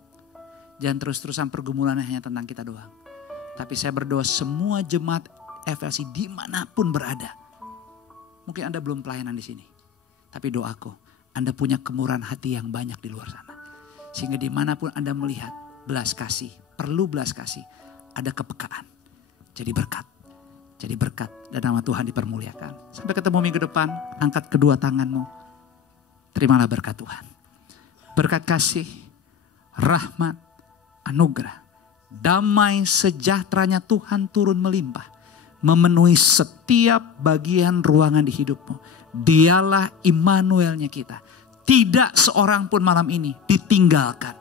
Jangan terus-terusan pergumulannya hanya tentang kita doang. Tapi saya berdoa semua jemaat FLC dimanapun berada. Mungkin Anda belum pelayanan di sini. Tapi doaku, Anda punya kemurahan hati yang banyak di luar sana. Sehingga dimanapun Anda melihat belas kasih, perlu belas kasih, ada kepekaan. Jadi berkat. Jadi berkat dan nama Tuhan dipermuliakan. Sampai ketemu minggu depan, angkat kedua tanganmu. Terimalah berkat Tuhan. Berkat kasih, rahmat, anugerah, damai sejahteranya Tuhan turun melimpah. Memenuhi setiap bagian ruangan di hidupmu. Dialah Immanuelnya kita. Tidak seorang pun malam ini ditinggalkan.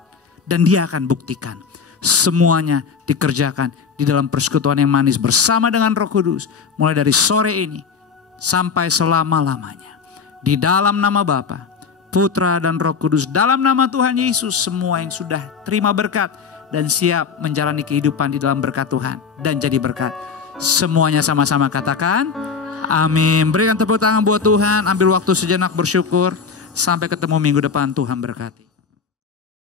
Dan dia akan buktikan. Semuanya dikerjakan di dalam persekutuan yang manis bersama dengan Roh Kudus. Mulai dari sore ini sampai selama-lamanya. Di dalam nama Bapa, Putra dan Roh Kudus. Dalam nama Tuhan Yesus, semua yang sudah terima berkat dan siap menjalani kehidupan di dalam berkat Tuhan dan jadi berkat. Semuanya sama-sama katakan amin. Berikan tepuk tangan buat Tuhan. Ambil waktu sejenak bersyukur. Sampai ketemu minggu depan. Tuhan berkati.